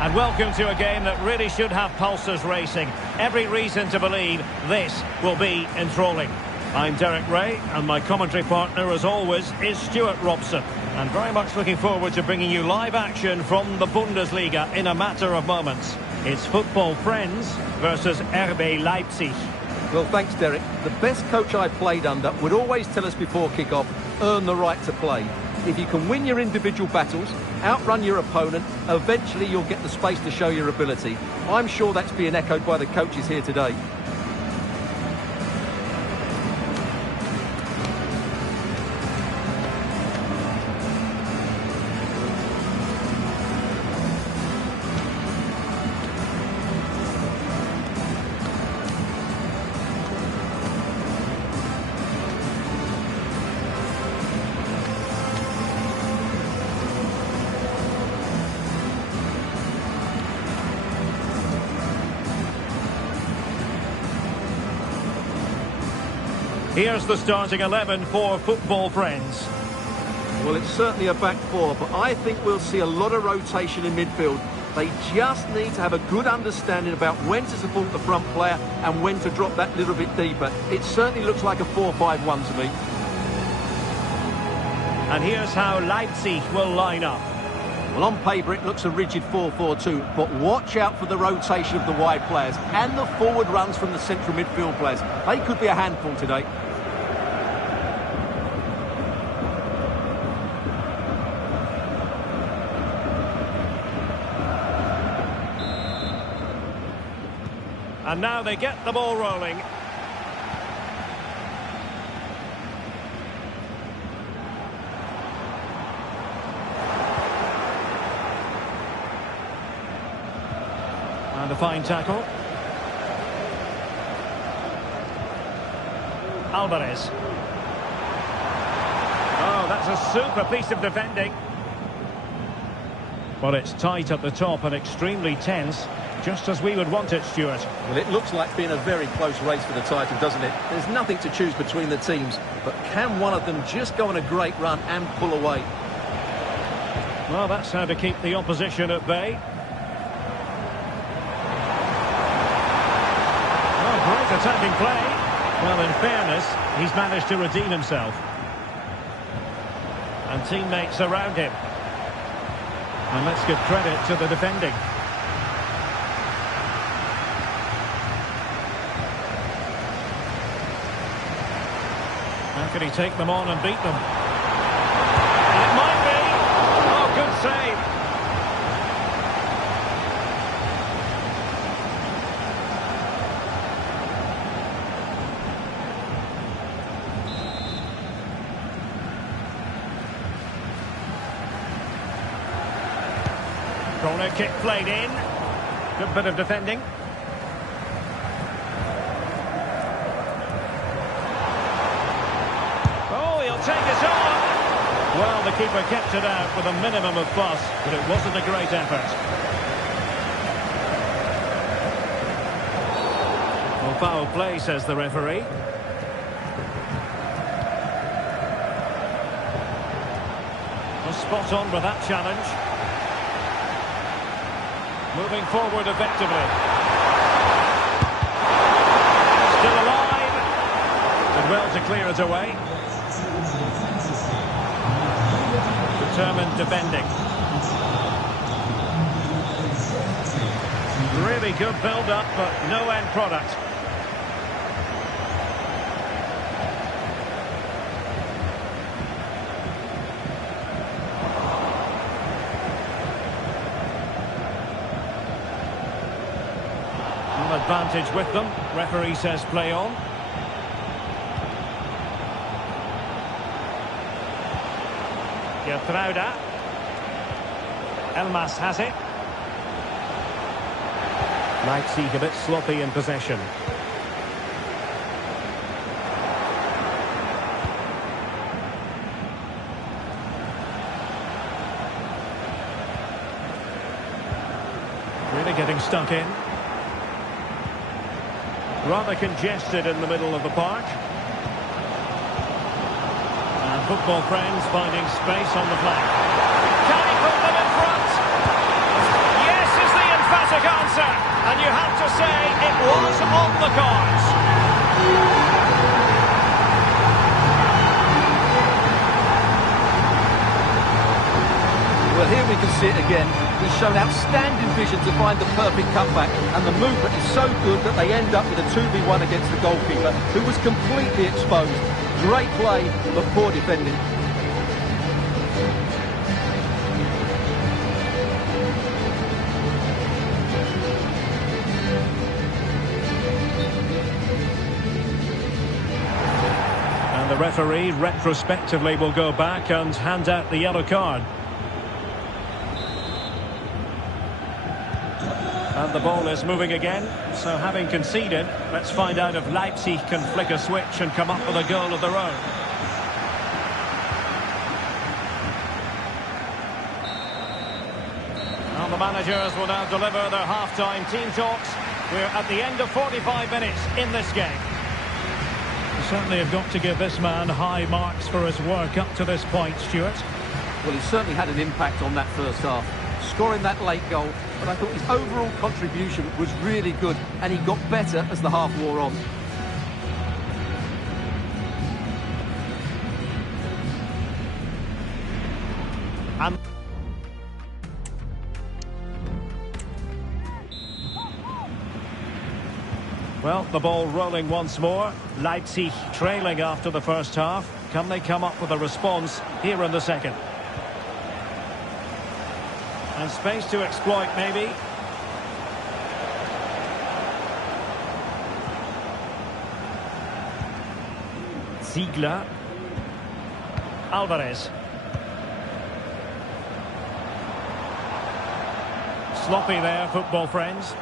And welcome to a game that really should have pulses racing. Every reason to believe this will be enthralling. I'm Derek Ray, and my commentary partner, as always, is Stuart Robson. And very much looking forward to bringing you live action from the Bundesliga in a matter of moments. It's football friends versus RB Leipzig. Well, thanks, Derek. The best coach I played under would always tell us before kick-off, earn the right to play. If you can win your individual battles, outrun your opponent, eventually you'll get the space to show your ability. I'm sure that's being echoed by the coaches here today. Here's the starting 11 for football friends. Well, it's certainly a back four, but I think we'll see a lot of rotation in midfield. They just need to have a good understanding about when to support the front player and when to drop that little bit deeper. It certainly looks like a 4-5-1 to me. And here's how Leipzig will line up. Well, on paper, it looks a rigid 4-4-2, but watch out for the rotation of the wide players and the forward runs from the central midfield players. They could be a handful today. And now they get the ball rolling. And a fine tackle. Alvarez. Oh, that's a super piece of defending. Well, it's tight at the top and extremely tense, just as we would want it, Stuart. Well, it looks like being a very close race for the title, doesn't it? There's nothing to choose between the teams, but can one of them just go on a great run and pull away? Well, that's how to keep the opposition at bay. Oh, great attacking play. Well, in fairness, he's managed to redeem himself. And teammates around him. And let's give credit to the defending. How can he take them on and beat them? And it might be. Oh, good save. Corner kick played in. Good bit of defending. Oh, he'll take it on. Well, the keeper kept it out with a minimum of fuss, but it wasn't a great effort. Well, foul play, says the referee. Well, spot on with that challenge. Moving forward effectively. Still alive. Did well to clear it away. Determined defending. Really good build-up, but no end product. Advantage with them. Referee says play on. Gertruida. Elmas has it. Leipzig a bit sloppy in possession. Really getting stuck in. Rather congested in the middle of the park. And football friends finding space on the flank. Can he put them in front? Yes is the emphatic answer. And you have to say it was on the cards. Well, here we can see it again. He's shown outstanding vision to find the perfect cutback, and the movement is so good that they end up with a 2v1 against the goalkeeper, who was completely exposed. Great play, but poor defending. And the referee retrospectively will go back and hand out the yellow card. And the ball is moving again, so having conceded, let's find out if Leipzig can flick a switch and come up with a goal of their own. Well, the managers will now deliver their half-time team talks. We're at the end of 45 minutes in this game. You certainly have got to give this man high marks for his work up to this point, Stuart. Well, he certainly had an impact on that first half, scoring that late goal, but I thought his overall contribution was really good, and he got better as the half wore on. And well, the ball rolling once more. Leipzig trailing after the first half. Can they come up with a response here in the second? And space to exploit, maybe. Ziegler. Alvarez. Sloppy there, football friends.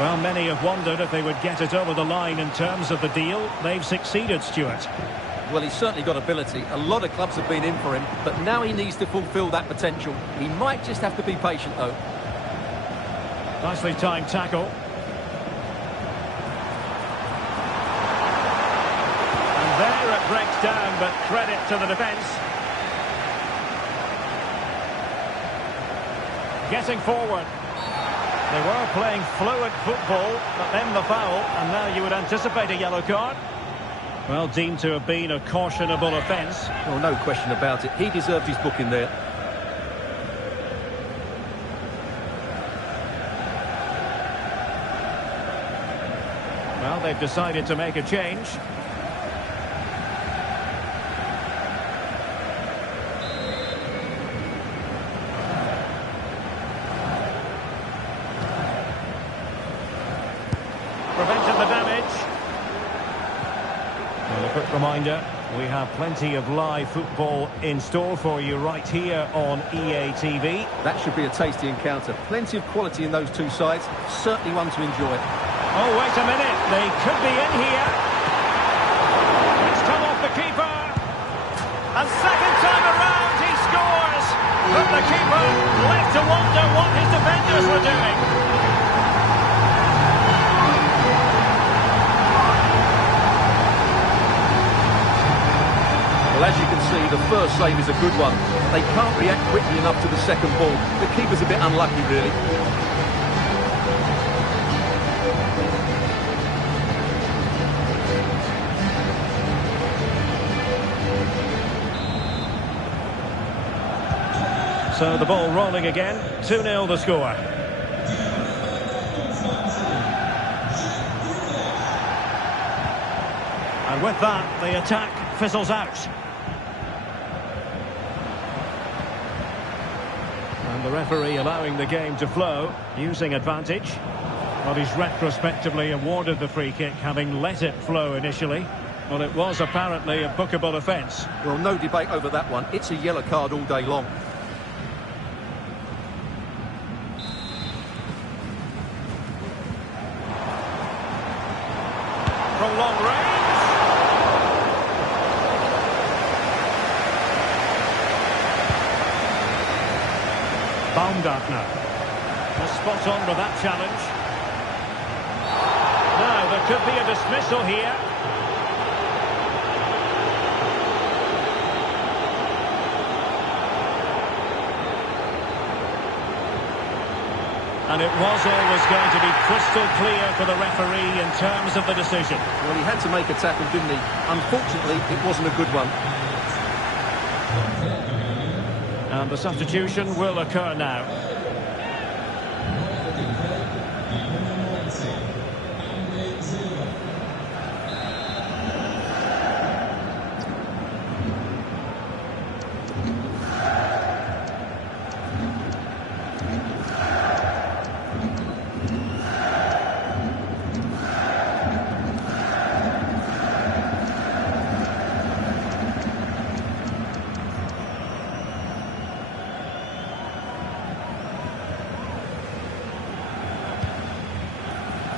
Well, many have wondered if they would get it over the line in terms of the deal. They've succeeded, Stuart. Well, he's certainly got ability. A lot of clubs have been in for him, but now he needs to fulfil that potential. He might just have to be patient, though. Nicely timed tackle. And there it breaks down, but credit to the defence. Getting forward. They were playing fluid football, but then the foul, and now you would anticipate a yellow card. Well, deemed to have been a cautionable offence. Well, no question about it. He deserved his booking there. Well, they've decided to make a change. Prevented the damage. Well, a quick reminder, we have plenty of live football in store for you right here on EA TV. That should be a tasty encounter. Plenty of quality in those two sides. Certainly one to enjoy. Oh, wait a minute. They could be in here. It's come off the keeper. And second time around, he scores. But the keeper left to wonder what his defenders were doing. Well, as you can see, the first save is a good one. They can't react quickly enough to the second ball. The keeper's a bit unlucky, really. So the ball rolling again. 2-0 the score. And with that, the attack fizzles out. And the referee allowing the game to flow, using advantage. Well, he's retrospectively awarded the free kick, having let it flow initially. Well, it was apparently a bookable offence. Well, no debate over that one. It's a yellow card all day long. From long range. Baumgartner. Was spot on with that challenge. Now, there could be a dismissal here. And it was always going to be crystal clear for the referee in terms of the decision. Well, he had to make a tackle, didn't he? Unfortunately, it wasn't a good one. And the substitution will occur now.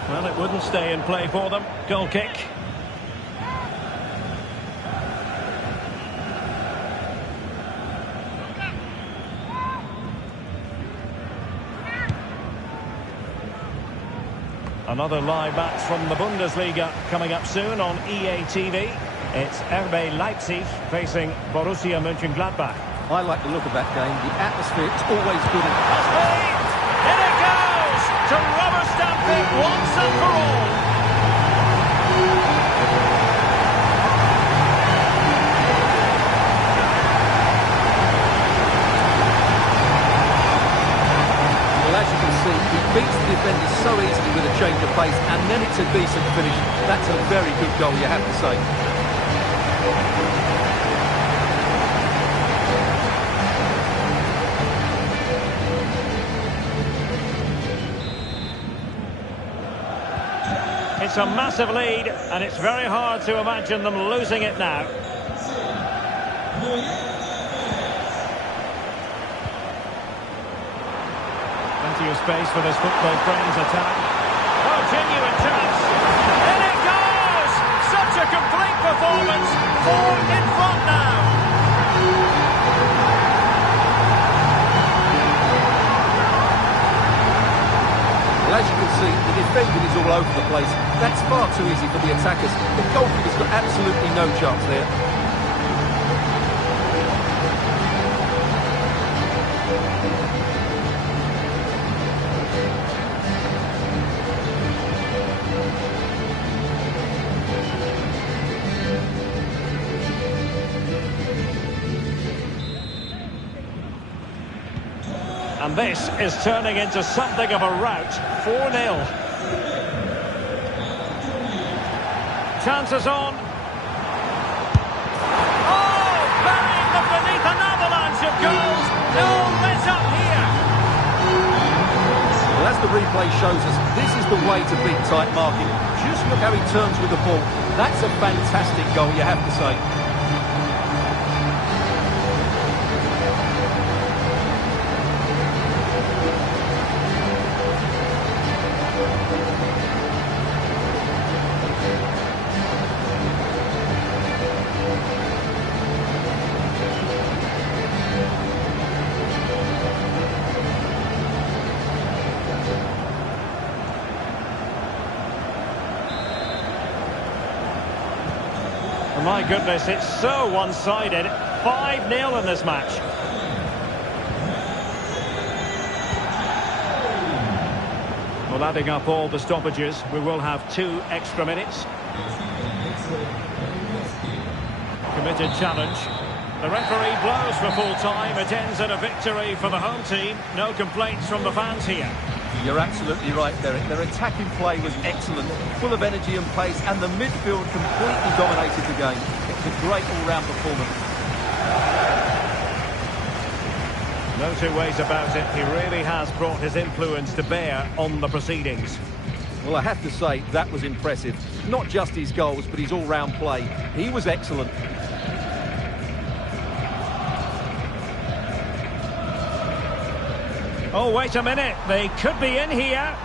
Well, it wouldn't stay in play for them. Goal kick. Another live match from the Bundesliga coming up soon on EA TV. It's RB Leipzig facing Borussia Mönchengladbach. I like the look of that game. The atmosphere is always good. In it goes! To rubber stamp it once and for all. Well, as you can see, he beats the defenders so easily with a change of pace, and then it's a decent finish. That's a very good goal, you have to say. It's a massive lead, and it's very hard to imagine them losing it now. Plenty of space for this football friends attack. Oh, genuine chance. In it goes! Such a complete performance. 4 in front now. Well, as you can see, the defending is all over the place. That's far too easy for the attackers. The goalkeeper's got absolutely no chance there. And this is turning into something of a rout. 4-0. Chances on. Oh, burying them beneath an avalanche of goals. No let up here. Well, as the replay shows us, this is the way to beat tight marking. Just look how he turns with the ball. That's a fantastic goal, you have to say. My goodness, it's so one-sided. 5-0 in this match. Well, adding up all the stoppages, we will have 2 extra minutes. Committed challenge. The referee blows for full time. It ends in a victory for the home team. No complaints from the fans here. You're absolutely right, Derek. Their attacking play was excellent, full of energy and pace, and the midfield completely dominated the game. It was a great all-round performance. No two ways about it. He really has brought his influence to bear on the proceedings. Well, I have to say, that was impressive. Not just his goals, but his all-round play. He was excellent. Oh, wait a minute. They could be in here.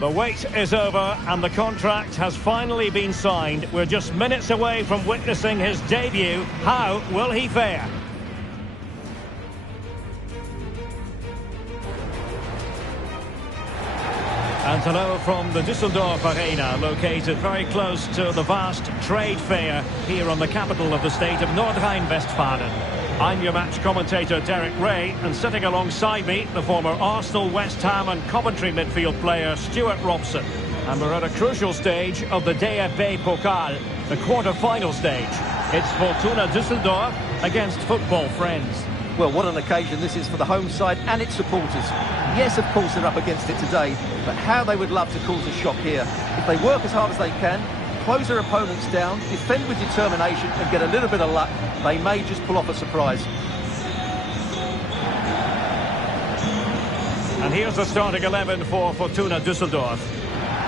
The wait is over and the contract has finally been signed. We're just minutes away from witnessing his debut. How will he fare? And hello from the Düsseldorf Arena, located very close to the vast trade fair here on the capital of the state of North Rhine-Westphalia. I'm your match commentator Derek Ray, and sitting alongside me, the former Arsenal, West Ham and Coventry midfield player Stuart Robson. And we're at a crucial stage of the DFB Pokal, the quarter-final stage. It's Fortuna Düsseldorf against football friends. Well, what an occasion this is for the home side and its supporters. Yes, of course, they're up against it today, but how they would love to cause a shock here. If they work as hard as they can, close their opponents down, defend with determination and get a little bit of luck, they may just pull off a surprise. And here's the starting 11 for Fortuna Düsseldorf.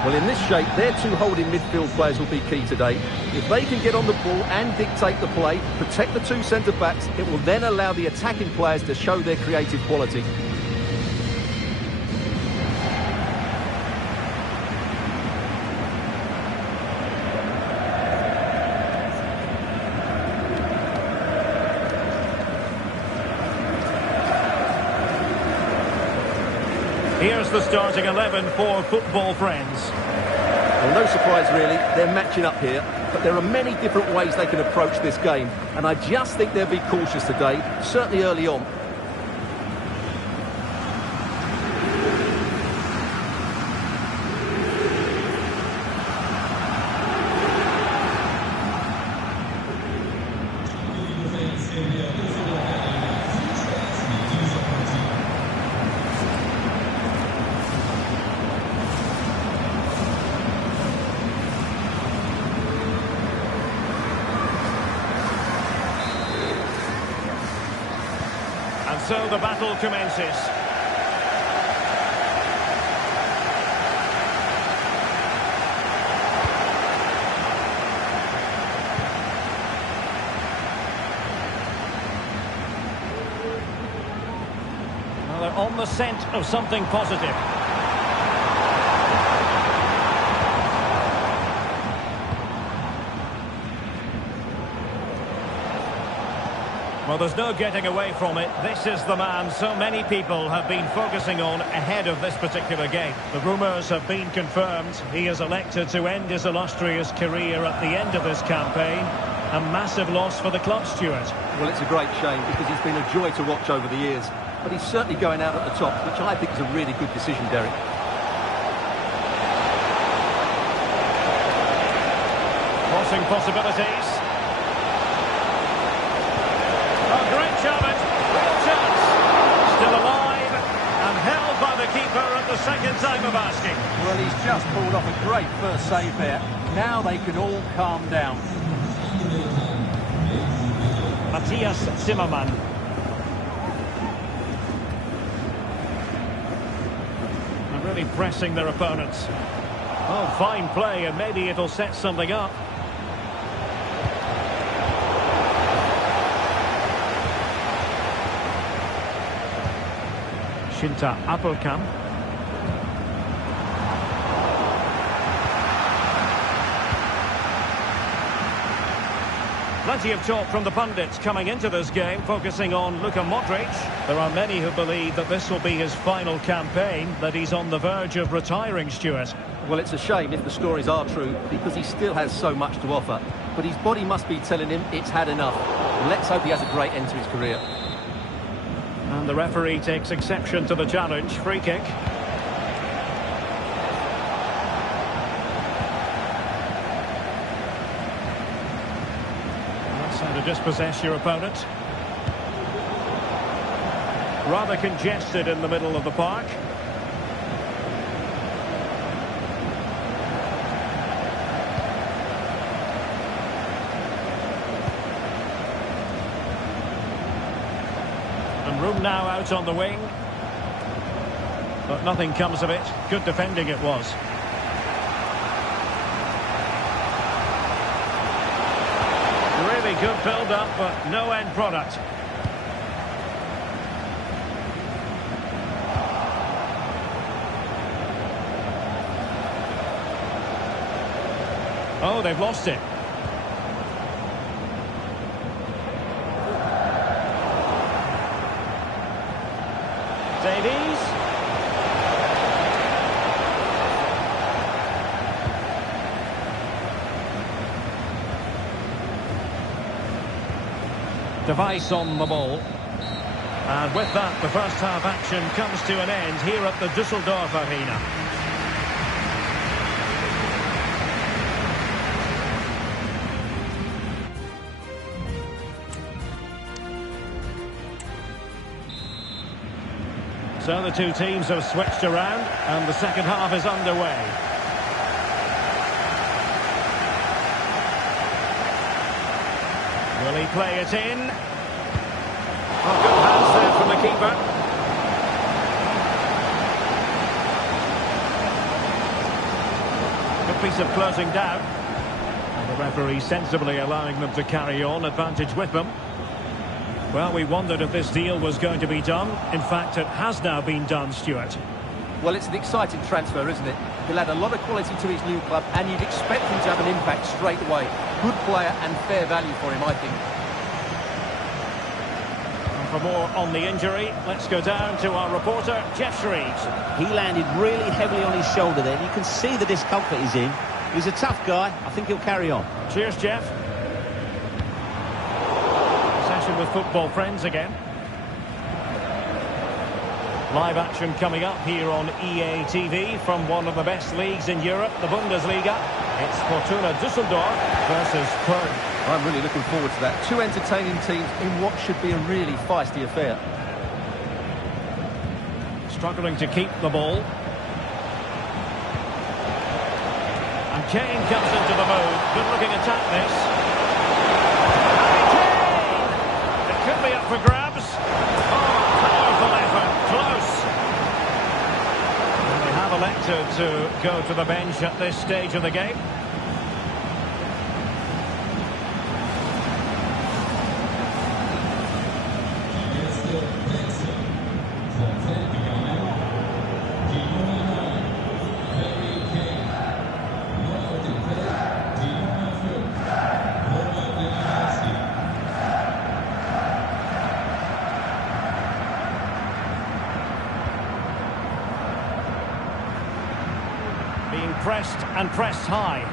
Well, in this shape, their two holding midfield players will be key today. If they can get on the ball and dictate the play, protect the two centre-backs, it will then allow the attacking players to show their creative quality. Here's the starting 11 for football friends. Well, no surprise really, they're matching up here, but there are many different ways they can approach this game, and I just think they'll be cautious today, certainly early on. So the battle commences. Well, they're on the scent of something positive. Well, there's no getting away from it. This is the man so many people have been focusing on ahead of this particular game. The rumours have been confirmed. He is elected to end his illustrious career at the end of this campaign. A massive loss for the club, Stuart. Well, it's a great shame because he's been a joy to watch over the years. But he's certainly going out at the top, which I think is a really good decision, Derek. Crossing possibilities. Great challenge, real chance. Still alive and held by the keeper at the second time of asking. Well, he's just pulled off a great first save there. Now they can all calm down. Matthias Zimmermann. And really pressing their opponents. Oh, fine play, and maybe it'll set something up. Shinta Appelkamp. Plenty of talk from the pundits coming into this game, focusing on Luka Modric. There are many who believe that this will be his final campaign, that he's on the verge of retiring, Stuart. Well, it's a shame if the stories are true, because he still has so much to offer. But his body must be telling him it's had enough. Let's hope he has a great end to his career. And the referee takes exception to the challenge. Free kick. That's how to dispossess your opponent. Rather congested in the middle of the park. Room now out on the wing. But nothing comes of it. Good defending it was. Really good build-up, but no end product. Oh, they've lost it. Davies. Device on the ball. And with that, the first half action comes to an end here at the Düsseldorf Arena. So the two teams have switched around and the second half is underway. Will he play it in? Oh, good hands there from the keeper. Good piece of closing down. And the referee sensibly allowing them to carry on, advantage with them. Well, we wondered if this deal was going to be done. In fact, it has now been done, Stuart. Well, it's an exciting transfer, isn't it? He'll add a lot of quality to his new club, and you'd expect him to have an impact straight away. Good player and fair value for him, I think. And for more on the injury, let's go down to our reporter, Jeff Shreves. He landed really heavily on his shoulder there. You can see the discomfort he's in. He's a tough guy. I think he'll carry on. Cheers, Jeff. With football friends again. Live action coming up here on EA TV from one of the best leagues in Europe, the Bundesliga. It's Fortuna Düsseldorf versus Köln. I'm really looking forward to that. Two entertaining teams in what should be a really feisty affair. Struggling to keep the ball. And Kane comes into the mode. Good looking attack this. Could be up for grabs. Oh, powerful effort. Close. And they have elected to go to the bench at this stage of the game. Being pressed and pressed high.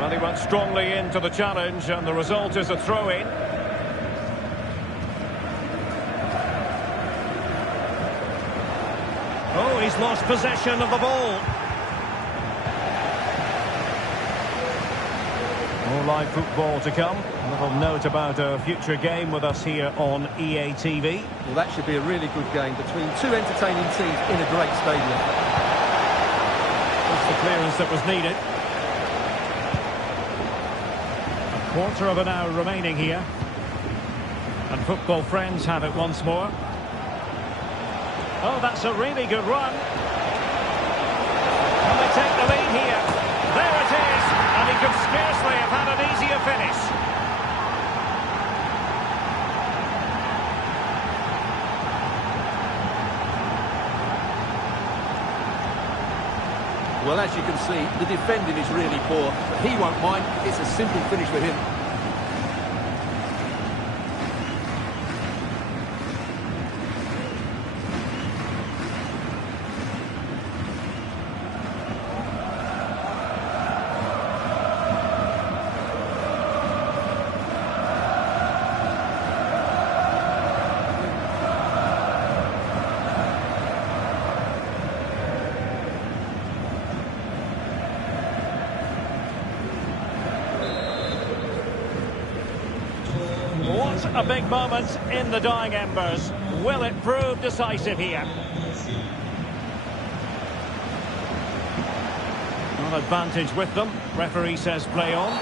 Well, he went strongly into the challenge and the result is a throw-in. Oh, he's lost possession of the ball. More live football to come. A little note about a future game with us here on EA TV. Well, that should be a really good game between two entertaining teams in a great stadium. The clearance that was needed. A quarter of an hour remaining here. And football friends have it once more. Oh, that's a really good run. And they take the lead here. There it is. And he could scarcely have had an easier finish. Well, as you can see, the defending is really poor, but he won't mind. It's a simple finish for him. What a big moment in the dying embers. Will it prove decisive here? An advantage with them. Referee says play on.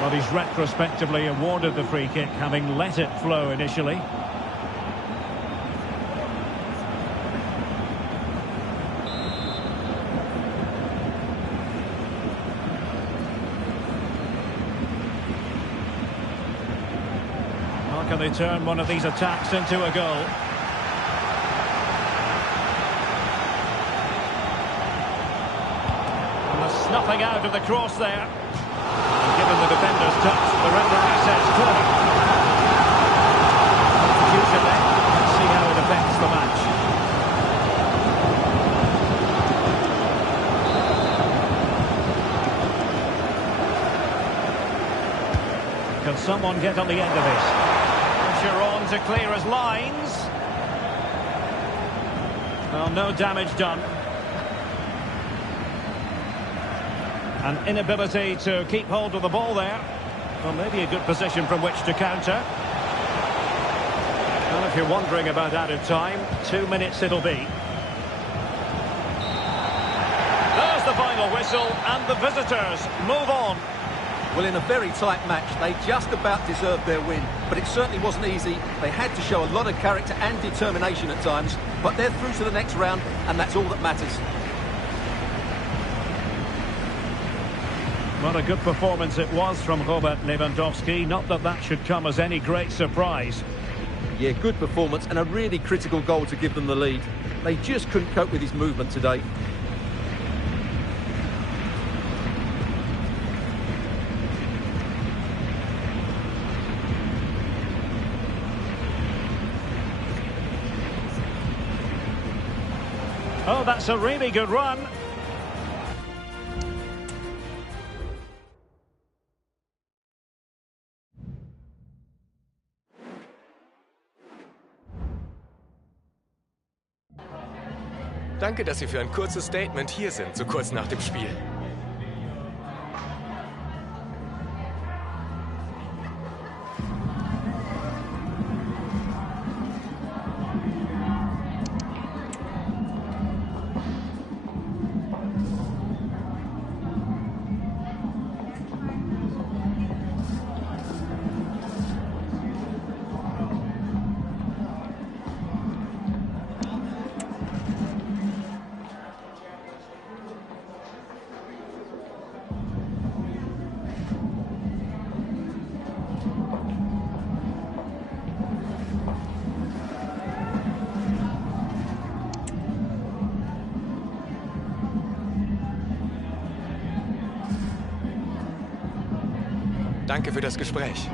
But he's retrospectively awarded the free kick, having let it flow initially. How can they turn one of these attacks into a goal? And the snuffing out of the cross there. given the defender's touch. The referee says corner. Substitution then. Let's see how it affects the match. Can someone get on the end of it? Pressure on to clear his lines. Well, no damage done. An inability to keep hold of the ball there. Well, maybe a good position from which to counter. Well, if you're wondering about added time, 2 minutes it'll be. There's the final whistle, and the visitors move on. Well, in a very tight match, they just about deserved their win. But it certainly wasn't easy. They had to show a lot of character and determination at times. But they're through to the next round, and that's all that matters. What a good performance it was from Robert Lewandowski. Not that that should come as any great surprise. Yeah, good performance and a really critical goal to give them the lead. They just couldn't cope with his movement today. Oh, that's a really good run. Danke, dass Sie für ein kurzes Statement hier sind, so kurz nach dem Spiel. Danke für das Gespräch.